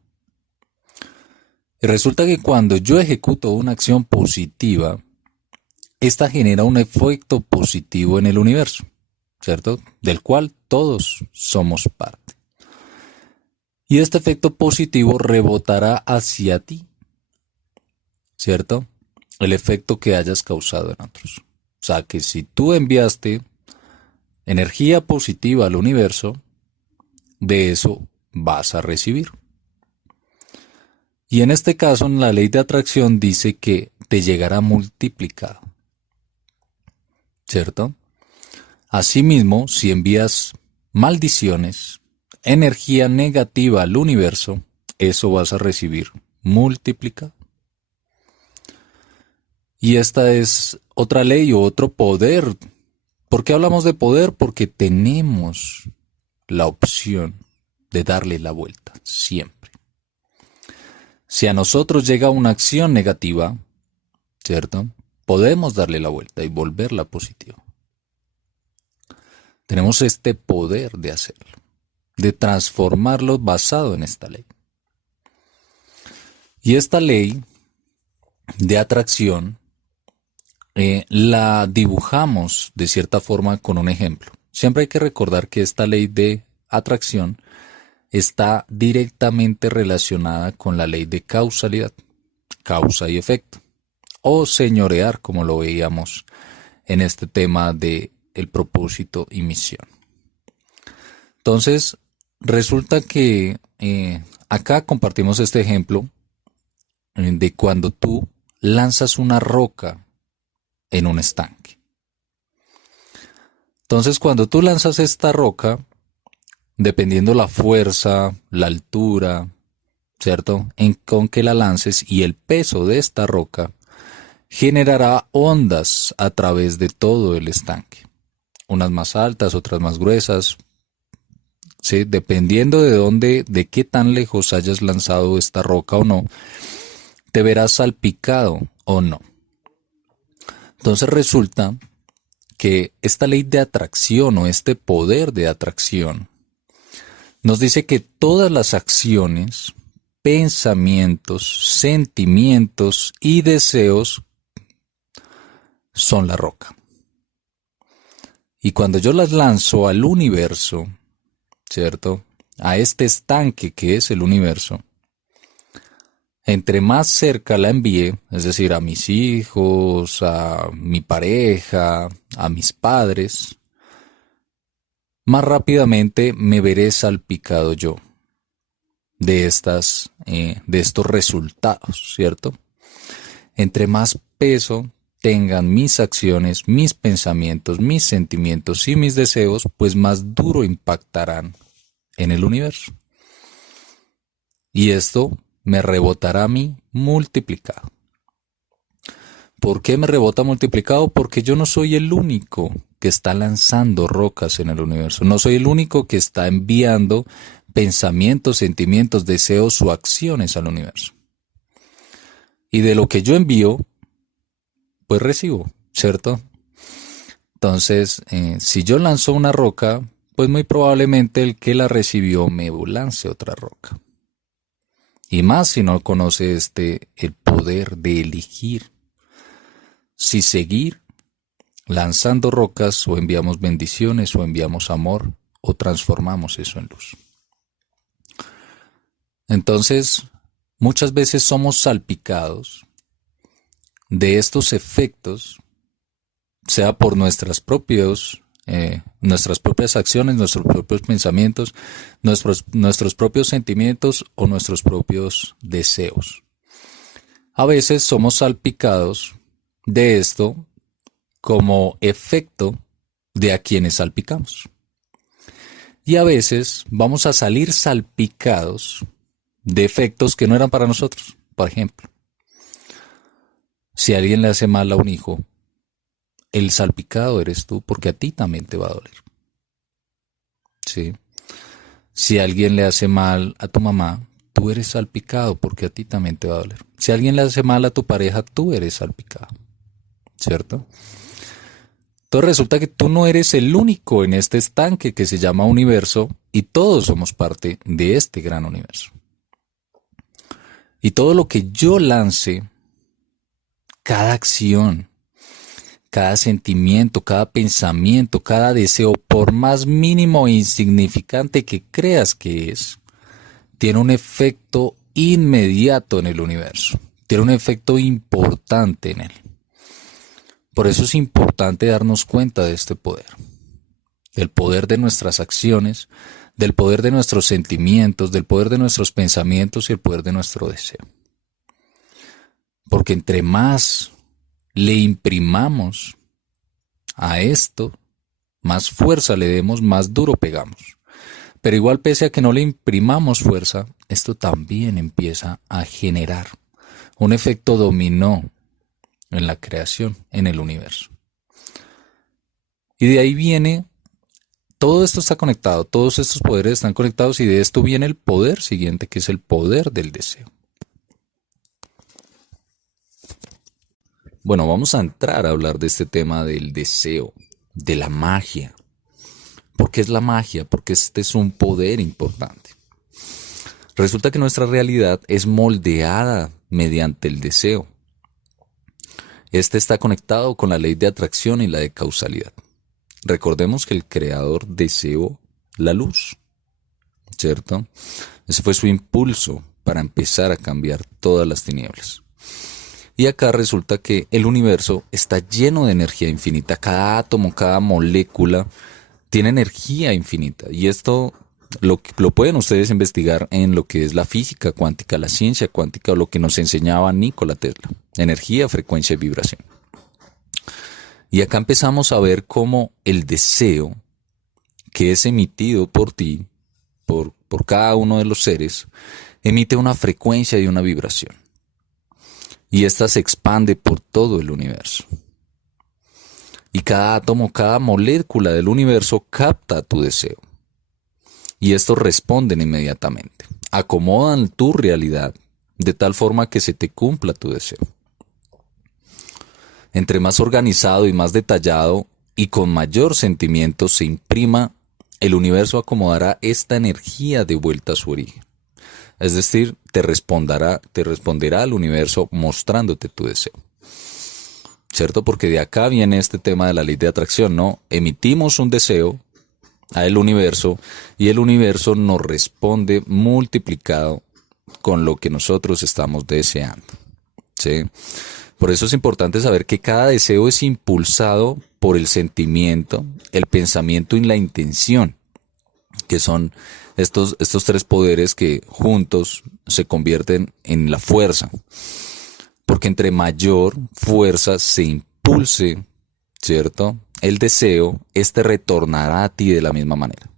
Y resulta que cuando yo ejecuto una acción positiva, esta genera un efecto positivo en el universo, ¿cierto? Del cual todos somos parte. Y este efecto positivo rebotará hacia ti, ¿cierto? El efecto que hayas causado en otros. O sea que si tú enviaste energía positiva al universo, de eso vas a recibir. Y en este caso, en la ley de atracción dice que te llegará multiplicado, ¿cierto? Asimismo, si envías maldiciones, energía negativa al universo, eso vas a recibir multiplicado. Y esta es otra ley o otro poder. ¿Por qué hablamos de poder? Porque tenemos la opción de darle la vuelta, siempre. Si a nosotros llega una acción negativa, ¿cierto?, podemos darle la vuelta y volverla positiva. Tenemos este poder de hacerlo, de transformarlo basado en esta ley. Y esta ley de atracción la dibujamos de cierta forma con un ejemplo. Siempre hay que recordar que esta ley de atracción está directamente relacionada con la ley de causalidad, causa y efecto, o señorear, como lo veíamos en este tema de el propósito y misión. Entonces, resulta que acá compartimos este ejemplo de cuando tú lanzas una roca en un estanque. Entonces, cuando tú lanzas esta roca, dependiendo la fuerza, la altura, ¿cierto? Con que la lances y el peso de esta roca, generará ondas a través de todo el estanque. Unas más altas, otras más gruesas, ¿sí? Dependiendo de dónde, de qué tan lejos hayas lanzado esta roca o no, te verás salpicado o no. Entonces resulta que esta ley de atracción o este poder de atracción nos dice que todas las acciones, pensamientos, sentimientos y deseos son la roca. Y cuando yo las lanzo al universo, ¿cierto? A este estanque que es el universo, entre más cerca la envíe, es decir, a mis hijos, a mi pareja, a mis padres, más rápidamente me veré salpicado yo de estos resultados, ¿cierto? Entre más peso tengan mis acciones, mis pensamientos, mis sentimientos y mis deseos, pues más duro impactarán en el universo. Y esto me rebotará a mí multiplicado. ¿Por qué me rebota multiplicado? Porque yo no soy el único que está lanzando rocas en el universo. No soy el único que está enviando pensamientos, sentimientos, deseos o acciones al universo. Y de lo que yo envío, pues recibo, ¿cierto? Entonces, si yo lanzo una roca, pues muy probablemente el que la recibió me lance otra roca. Y más si no conoce el poder de elegir si seguir lanzando rocas o enviamos bendiciones o enviamos amor o transformamos eso en luz. Entonces, muchas veces somos salpicados de estos efectos, sea por nuestras propias acciones, nuestros propios pensamientos, nuestros propios sentimientos o nuestros propios deseos. A veces somos salpicados de esto como efecto de a quienes salpicamos. Y a veces vamos a salir salpicados de efectos que no eran para nosotros. Por ejemplo, si alguien le hace mal a un hijo, el salpicado eres tú porque a ti también te va a doler. ¿Sí? Si alguien le hace mal a tu mamá, tú eres salpicado porque a ti también te va a doler. Si alguien le hace mal a tu pareja, tú eres salpicado. ¿Cierto? Entonces resulta que tú no eres el único en este estanque que se llama universo y todos somos parte de este gran universo. Y todo lo que yo lance, cada acción, cada sentimiento, cada pensamiento, cada deseo, por más mínimo e insignificante que creas que es, tiene un efecto inmediato en el universo, tiene un efecto importante en él. Por eso es importante darnos cuenta de este poder, del poder de nuestras acciones, del poder de nuestros sentimientos, del poder de nuestros pensamientos y el poder de nuestro deseo. Porque entre más le imprimamos a esto, más fuerza le demos, más duro pegamos. Pero igual pese a que no le imprimamos fuerza, esto también empieza a generar un efecto dominó en la creación, en el universo. Y de ahí viene, todo esto está conectado, todos estos poderes están conectados y de esto viene el poder siguiente, que es el poder del deseo. Bueno, vamos a entrar a hablar de este tema del deseo, de la magia. ¿Por qué es la magia? Porque este es un poder importante. Resulta que nuestra realidad es moldeada mediante el deseo. Este está conectado con la ley de atracción y la de causalidad. Recordemos que el creador deseó la luz, ¿cierto? Ese fue su impulso para empezar a cambiar todas las tinieblas. Y acá resulta que el universo está lleno de energía infinita. Cada átomo, cada molécula tiene energía infinita. Y esto lo pueden ustedes investigar en lo que es la física cuántica, la ciencia cuántica o lo que nos enseñaba Nikola Tesla. Energía, frecuencia y vibración. Y acá empezamos a ver cómo el deseo que es emitido por ti, por cada uno de los seres, emite una frecuencia y una vibración. Y esta se expande por todo el universo. Y cada átomo, cada molécula del universo capta tu deseo. Y estos responden inmediatamente. Acomodan tu realidad de tal forma que se te cumpla tu deseo. Entre más organizado y más detallado y con mayor sentimiento se imprima, el universo acomodará esta energía de vuelta a su origen. Es decir, te responderá al universo mostrándote tu deseo. ¿Cierto? Porque de acá viene este tema de la ley de atracción, ¿no? Emitimos un deseo al universo y el universo nos responde multiplicado con lo que nosotros estamos deseando. ¿Sí? Por eso es importante saber que cada deseo es impulsado por el sentimiento, el pensamiento y la intención, que son estos tres poderes que juntos se convierten en la fuerza. Porque entre mayor fuerza se impulse, ¿cierto?, el deseo, este retornará a ti de la misma manera.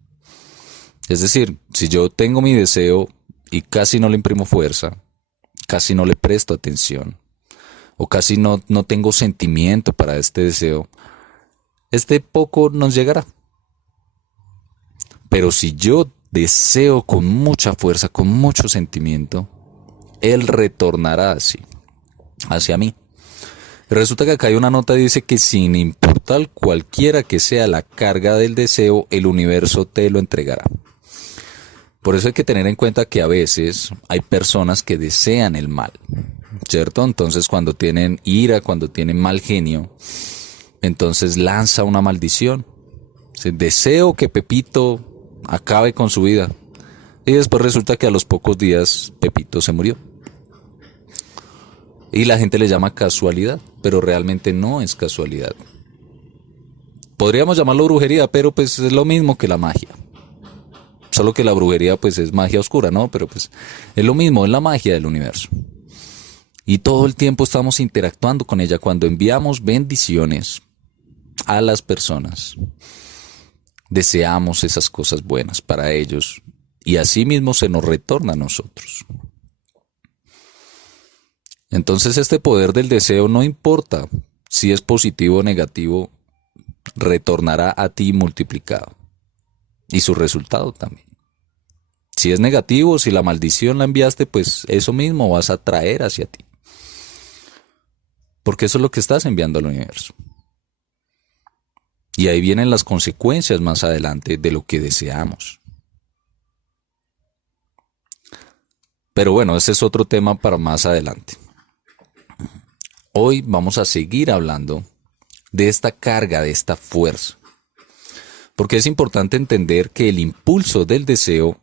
Es decir, si yo tengo mi deseo y casi no le imprimo fuerza, casi no le presto atención, o casi no tengo sentimiento para este deseo, este poco nos llegará. Pero si yo deseo con mucha fuerza, con mucho sentimiento, él retornará así, hacia mí. Resulta que acá hay una nota que dice que sin importar cualquiera que sea la carga del deseo, el universo te lo entregará. Por eso hay que tener en cuenta que a veces hay personas que desean el mal, ¿cierto? Entonces cuando tienen ira, cuando tienen mal genio, entonces lanza una maldición. Deseo que Pepito acabe con su vida. Y después resulta que a los pocos días Pepito se murió. Y la gente le llama casualidad, pero realmente no es casualidad. Podríamos llamarlo brujería, pero pues es lo mismo que la magia. Solo que la brujería pues es magia oscura, ¿no? Pero pues es lo mismo, es la magia del universo. Y todo el tiempo estamos interactuando con ella cuando enviamos bendiciones a las personas. Deseamos esas cosas buenas para ellos y así mismo se nos retorna a nosotros. Entonces este poder del deseo, no importa si es positivo o negativo, retornará a ti multiplicado. Y su resultado también. Si es negativo, si la maldición la enviaste, pues eso mismo vas a traer hacia ti. Porque eso es lo que estás enviando al universo. Y ahí vienen las consecuencias más adelante de lo que deseamos. Pero bueno, ese es otro tema para más adelante. Hoy vamos a seguir hablando de esta carga, de esta fuerza. Porque es importante entender que el impulso del deseo,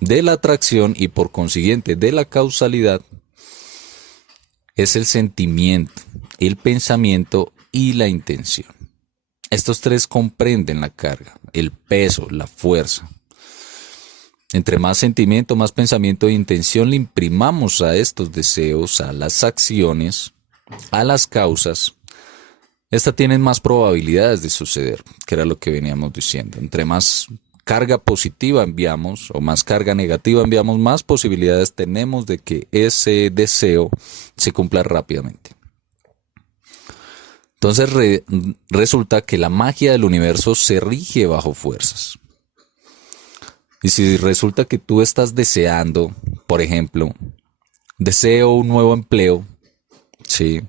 de la atracción y por consiguiente de la causalidad es el sentimiento, el pensamiento y la intención. Estos tres comprenden la carga, el peso, la fuerza. Entre más sentimiento, más pensamiento e intención le imprimamos a estos deseos, a las acciones, a las causas, estas tienen más probabilidades de suceder, que era lo que veníamos diciendo. Entre más carga positiva enviamos o más carga negativa enviamos, más posibilidades tenemos de que ese deseo se cumpla rápidamente. Entonces resulta que la magia del universo se rige bajo fuerzas. Y si resulta que tú estás deseando, por ejemplo, deseo un nuevo empleo, ¿sí?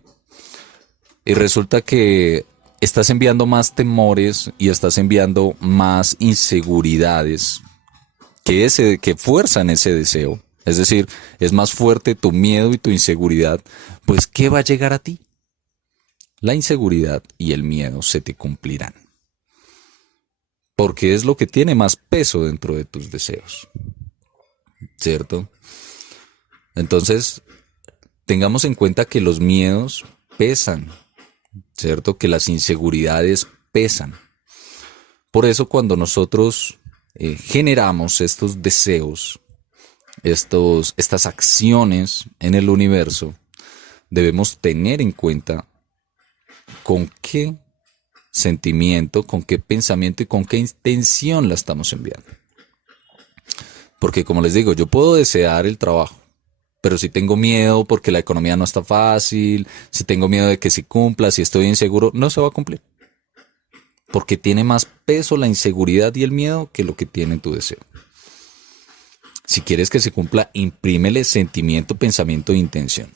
Y resulta que estás enviando más temores y estás enviando más inseguridades que fuerzan ese deseo. Es decir, es más fuerte tu miedo y tu inseguridad, pues ¿qué va a llegar a ti? La inseguridad y el miedo se te cumplirán, porque es lo que tiene más peso dentro de tus deseos, ¿cierto? Entonces, tengamos en cuenta que los miedos pesan, ¿cierto? Que las inseguridades pesan. Por eso cuando nosotros generamos estos deseos, estas acciones en el universo, debemos tener en cuenta con qué sentimiento, con qué pensamiento y con qué intención la estamos enviando. Porque como les digo, yo puedo desear el trabajo, pero si tengo miedo porque la economía no está fácil, si tengo miedo de que se cumpla, si estoy inseguro, no se va a cumplir. Porque tiene más peso la inseguridad y el miedo que lo que tiene tu deseo. Si quieres que se cumpla, imprímele sentimiento, pensamiento e intención.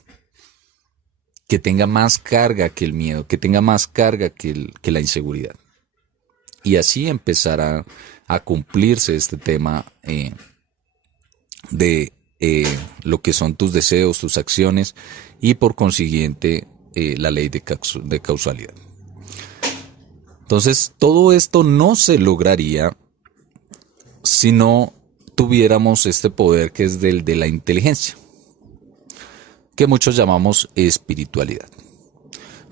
Que tenga más carga que el miedo, que tenga más carga que la inseguridad. Y así empezará a cumplirse este tema de lo que son tus deseos, tus acciones y por consiguiente la ley de causalidad. Entonces, todo esto no se lograría si no tuviéramos este poder que es del de la inteligencia, que muchos llamamos espiritualidad.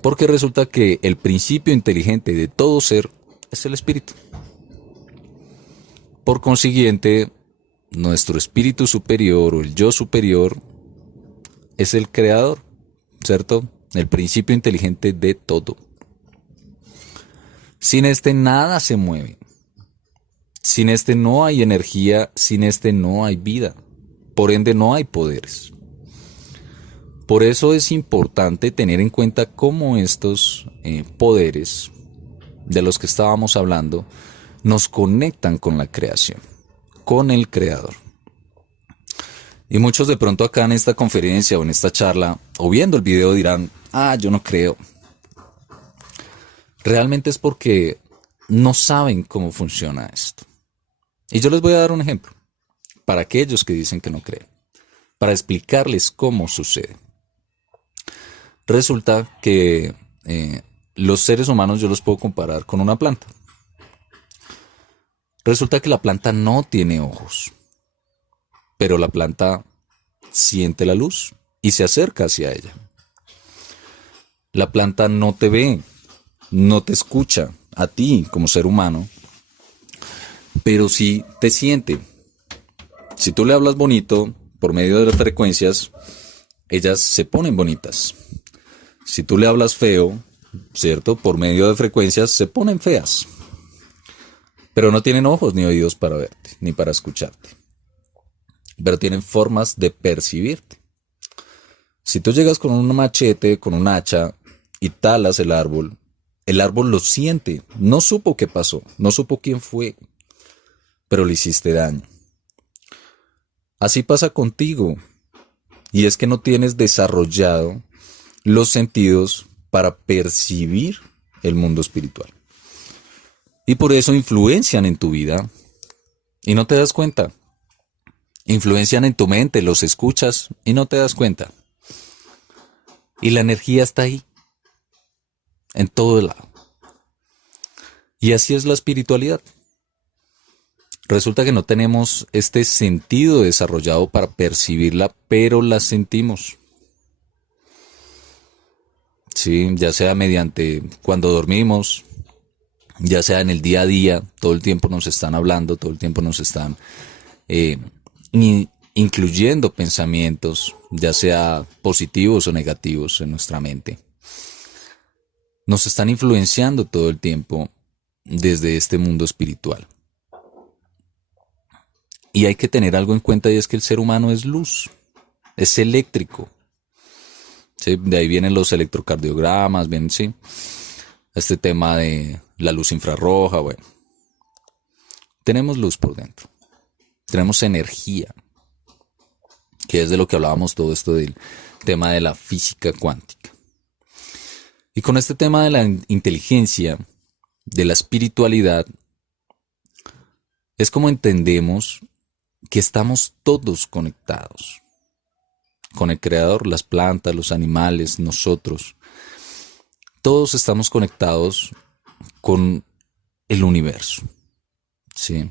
Porque resulta que el principio inteligente de todo ser es el espíritu. Por consiguiente, nuestro espíritu superior o el yo superior es el creador, ¿cierto? El principio inteligente de todo. Sin este nada se mueve. Sin este no hay energía, sin este no hay vida. Por ende no hay poderes. Por eso es importante tener en cuenta cómo estos poderes de los que estábamos hablando nos conectan con la creación, con el creador. Y muchos de pronto acá en esta conferencia o en esta charla o viendo el video dirán, yo no creo. Realmente es porque no saben cómo funciona esto. Y yo les voy a dar un ejemplo para aquellos que dicen que no creen, para explicarles cómo sucede. Resulta que los seres humanos yo los puedo comparar con una planta. Resulta que la planta no tiene ojos, pero la planta siente la luz y se acerca hacia ella. La planta no te ve, no te escucha a ti como ser humano, pero sí te siente. Si tú le hablas bonito por medio de las frecuencias, ellas se ponen bonitas. Si tú le hablas feo, ¿cierto? Por medio de frecuencias se ponen feas. Pero no tienen ojos ni oídos para verte, ni para escucharte. Pero tienen formas de percibirte. Si tú llegas con un machete, con un hacha, y talas el árbol lo siente. No supo qué pasó, no supo quién fue, pero le hiciste daño. Así pasa contigo. Y es que no tienes desarrollado los sentidos para percibir el mundo espiritual. Y por eso influencian en tu vida y no te das cuenta. Influencian en tu mente, los escuchas y no te das cuenta. Y la energía está ahí, en todo lado. Y así es la espiritualidad. Resulta que no tenemos este sentido desarrollado para percibirla, pero la sentimos. Sí, ya sea mediante cuando dormimos, ya sea en el día a día, todo el tiempo nos están hablando, todo el tiempo nos están incluyendo pensamientos, ya sea positivos o negativos en nuestra mente. Nos están influenciando todo el tiempo desde este mundo espiritual. Y hay que tener algo en cuenta y es que el ser humano es luz, es eléctrico. ¿Sí? De ahí vienen los electrocardiogramas, ven, sí, este tema de la luz infrarroja, bueno. Tenemos luz por dentro, tenemos energía, que es de lo que hablábamos todo esto del tema de la física cuántica. Y con este tema de la inteligencia, de la espiritualidad, es como entendemos que estamos todos conectados con el Creador, las plantas, los animales, nosotros. Todos estamos conectados con el universo, ¿sí?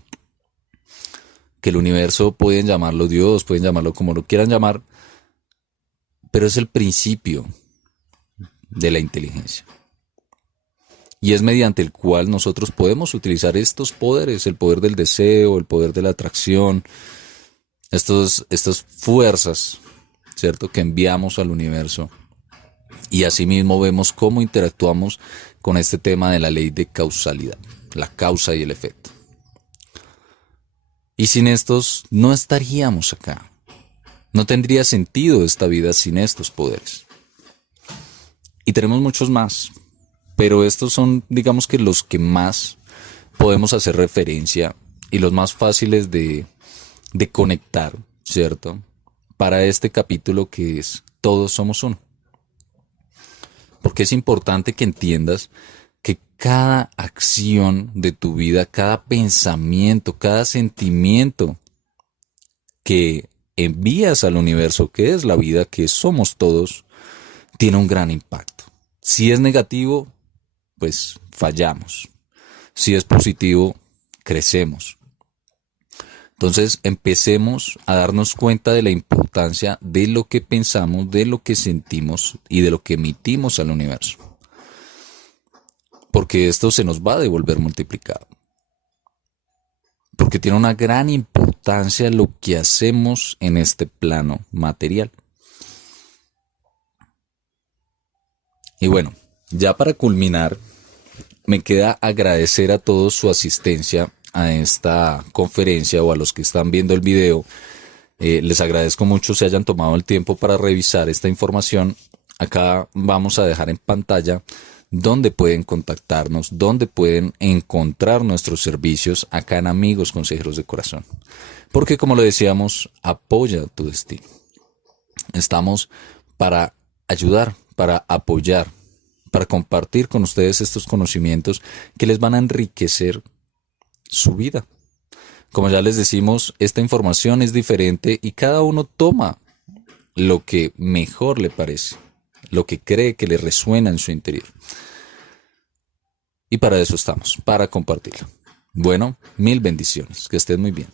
Que el universo pueden llamarlo Dios, pueden llamarlo como lo quieran llamar, pero es el principio de la inteligencia. Y es mediante el cual nosotros podemos utilizar estos poderes, el poder del deseo, el poder de la atracción, estas fuerzas, ¿cierto?, que enviamos al universo. Y asimismo vemos cómo interactuamos con este tema de la ley de causalidad, la causa y el efecto. Y sin estos no estaríamos acá. No tendría sentido esta vida sin estos poderes. Y tenemos muchos más, pero estos son, digamos que los que más podemos hacer referencia y los más fáciles de conectar, ¿cierto? Para este capítulo que es Todos somos uno. Porque es importante que entiendas que cada acción de tu vida, cada pensamiento, cada sentimiento que envías al universo, que es la vida, que somos todos, tiene un gran impacto. Si es negativo, pues fallamos. Si es positivo, crecemos. Entonces empecemos a darnos cuenta de la importancia de lo que pensamos, de lo que sentimos y de lo que emitimos al universo. Porque esto se nos va a devolver multiplicado. Porque tiene una gran importancia lo que hacemos en este plano material. Y bueno, ya para culminar, me queda agradecer a todos su asistencia a esta conferencia o a los que están viendo el video. Les agradezco mucho se hayan tomado el tiempo para revisar esta información. Acá vamos a dejar en pantalla dónde pueden contactarnos, dónde pueden encontrar nuestros servicios acá en Amigos Consejeros de Corazón. Porque como lo decíamos, apoya tu destino. Estamos para ayudar, para apoyar, para compartir con ustedes estos conocimientos que les van a enriquecer su vida. Como ya les decimos, esta información es diferente y cada uno toma lo que mejor le parece, lo que cree que le resuena en su interior. Y para eso estamos, para compartirlo. Bueno, mil bendiciones, que estén muy bien.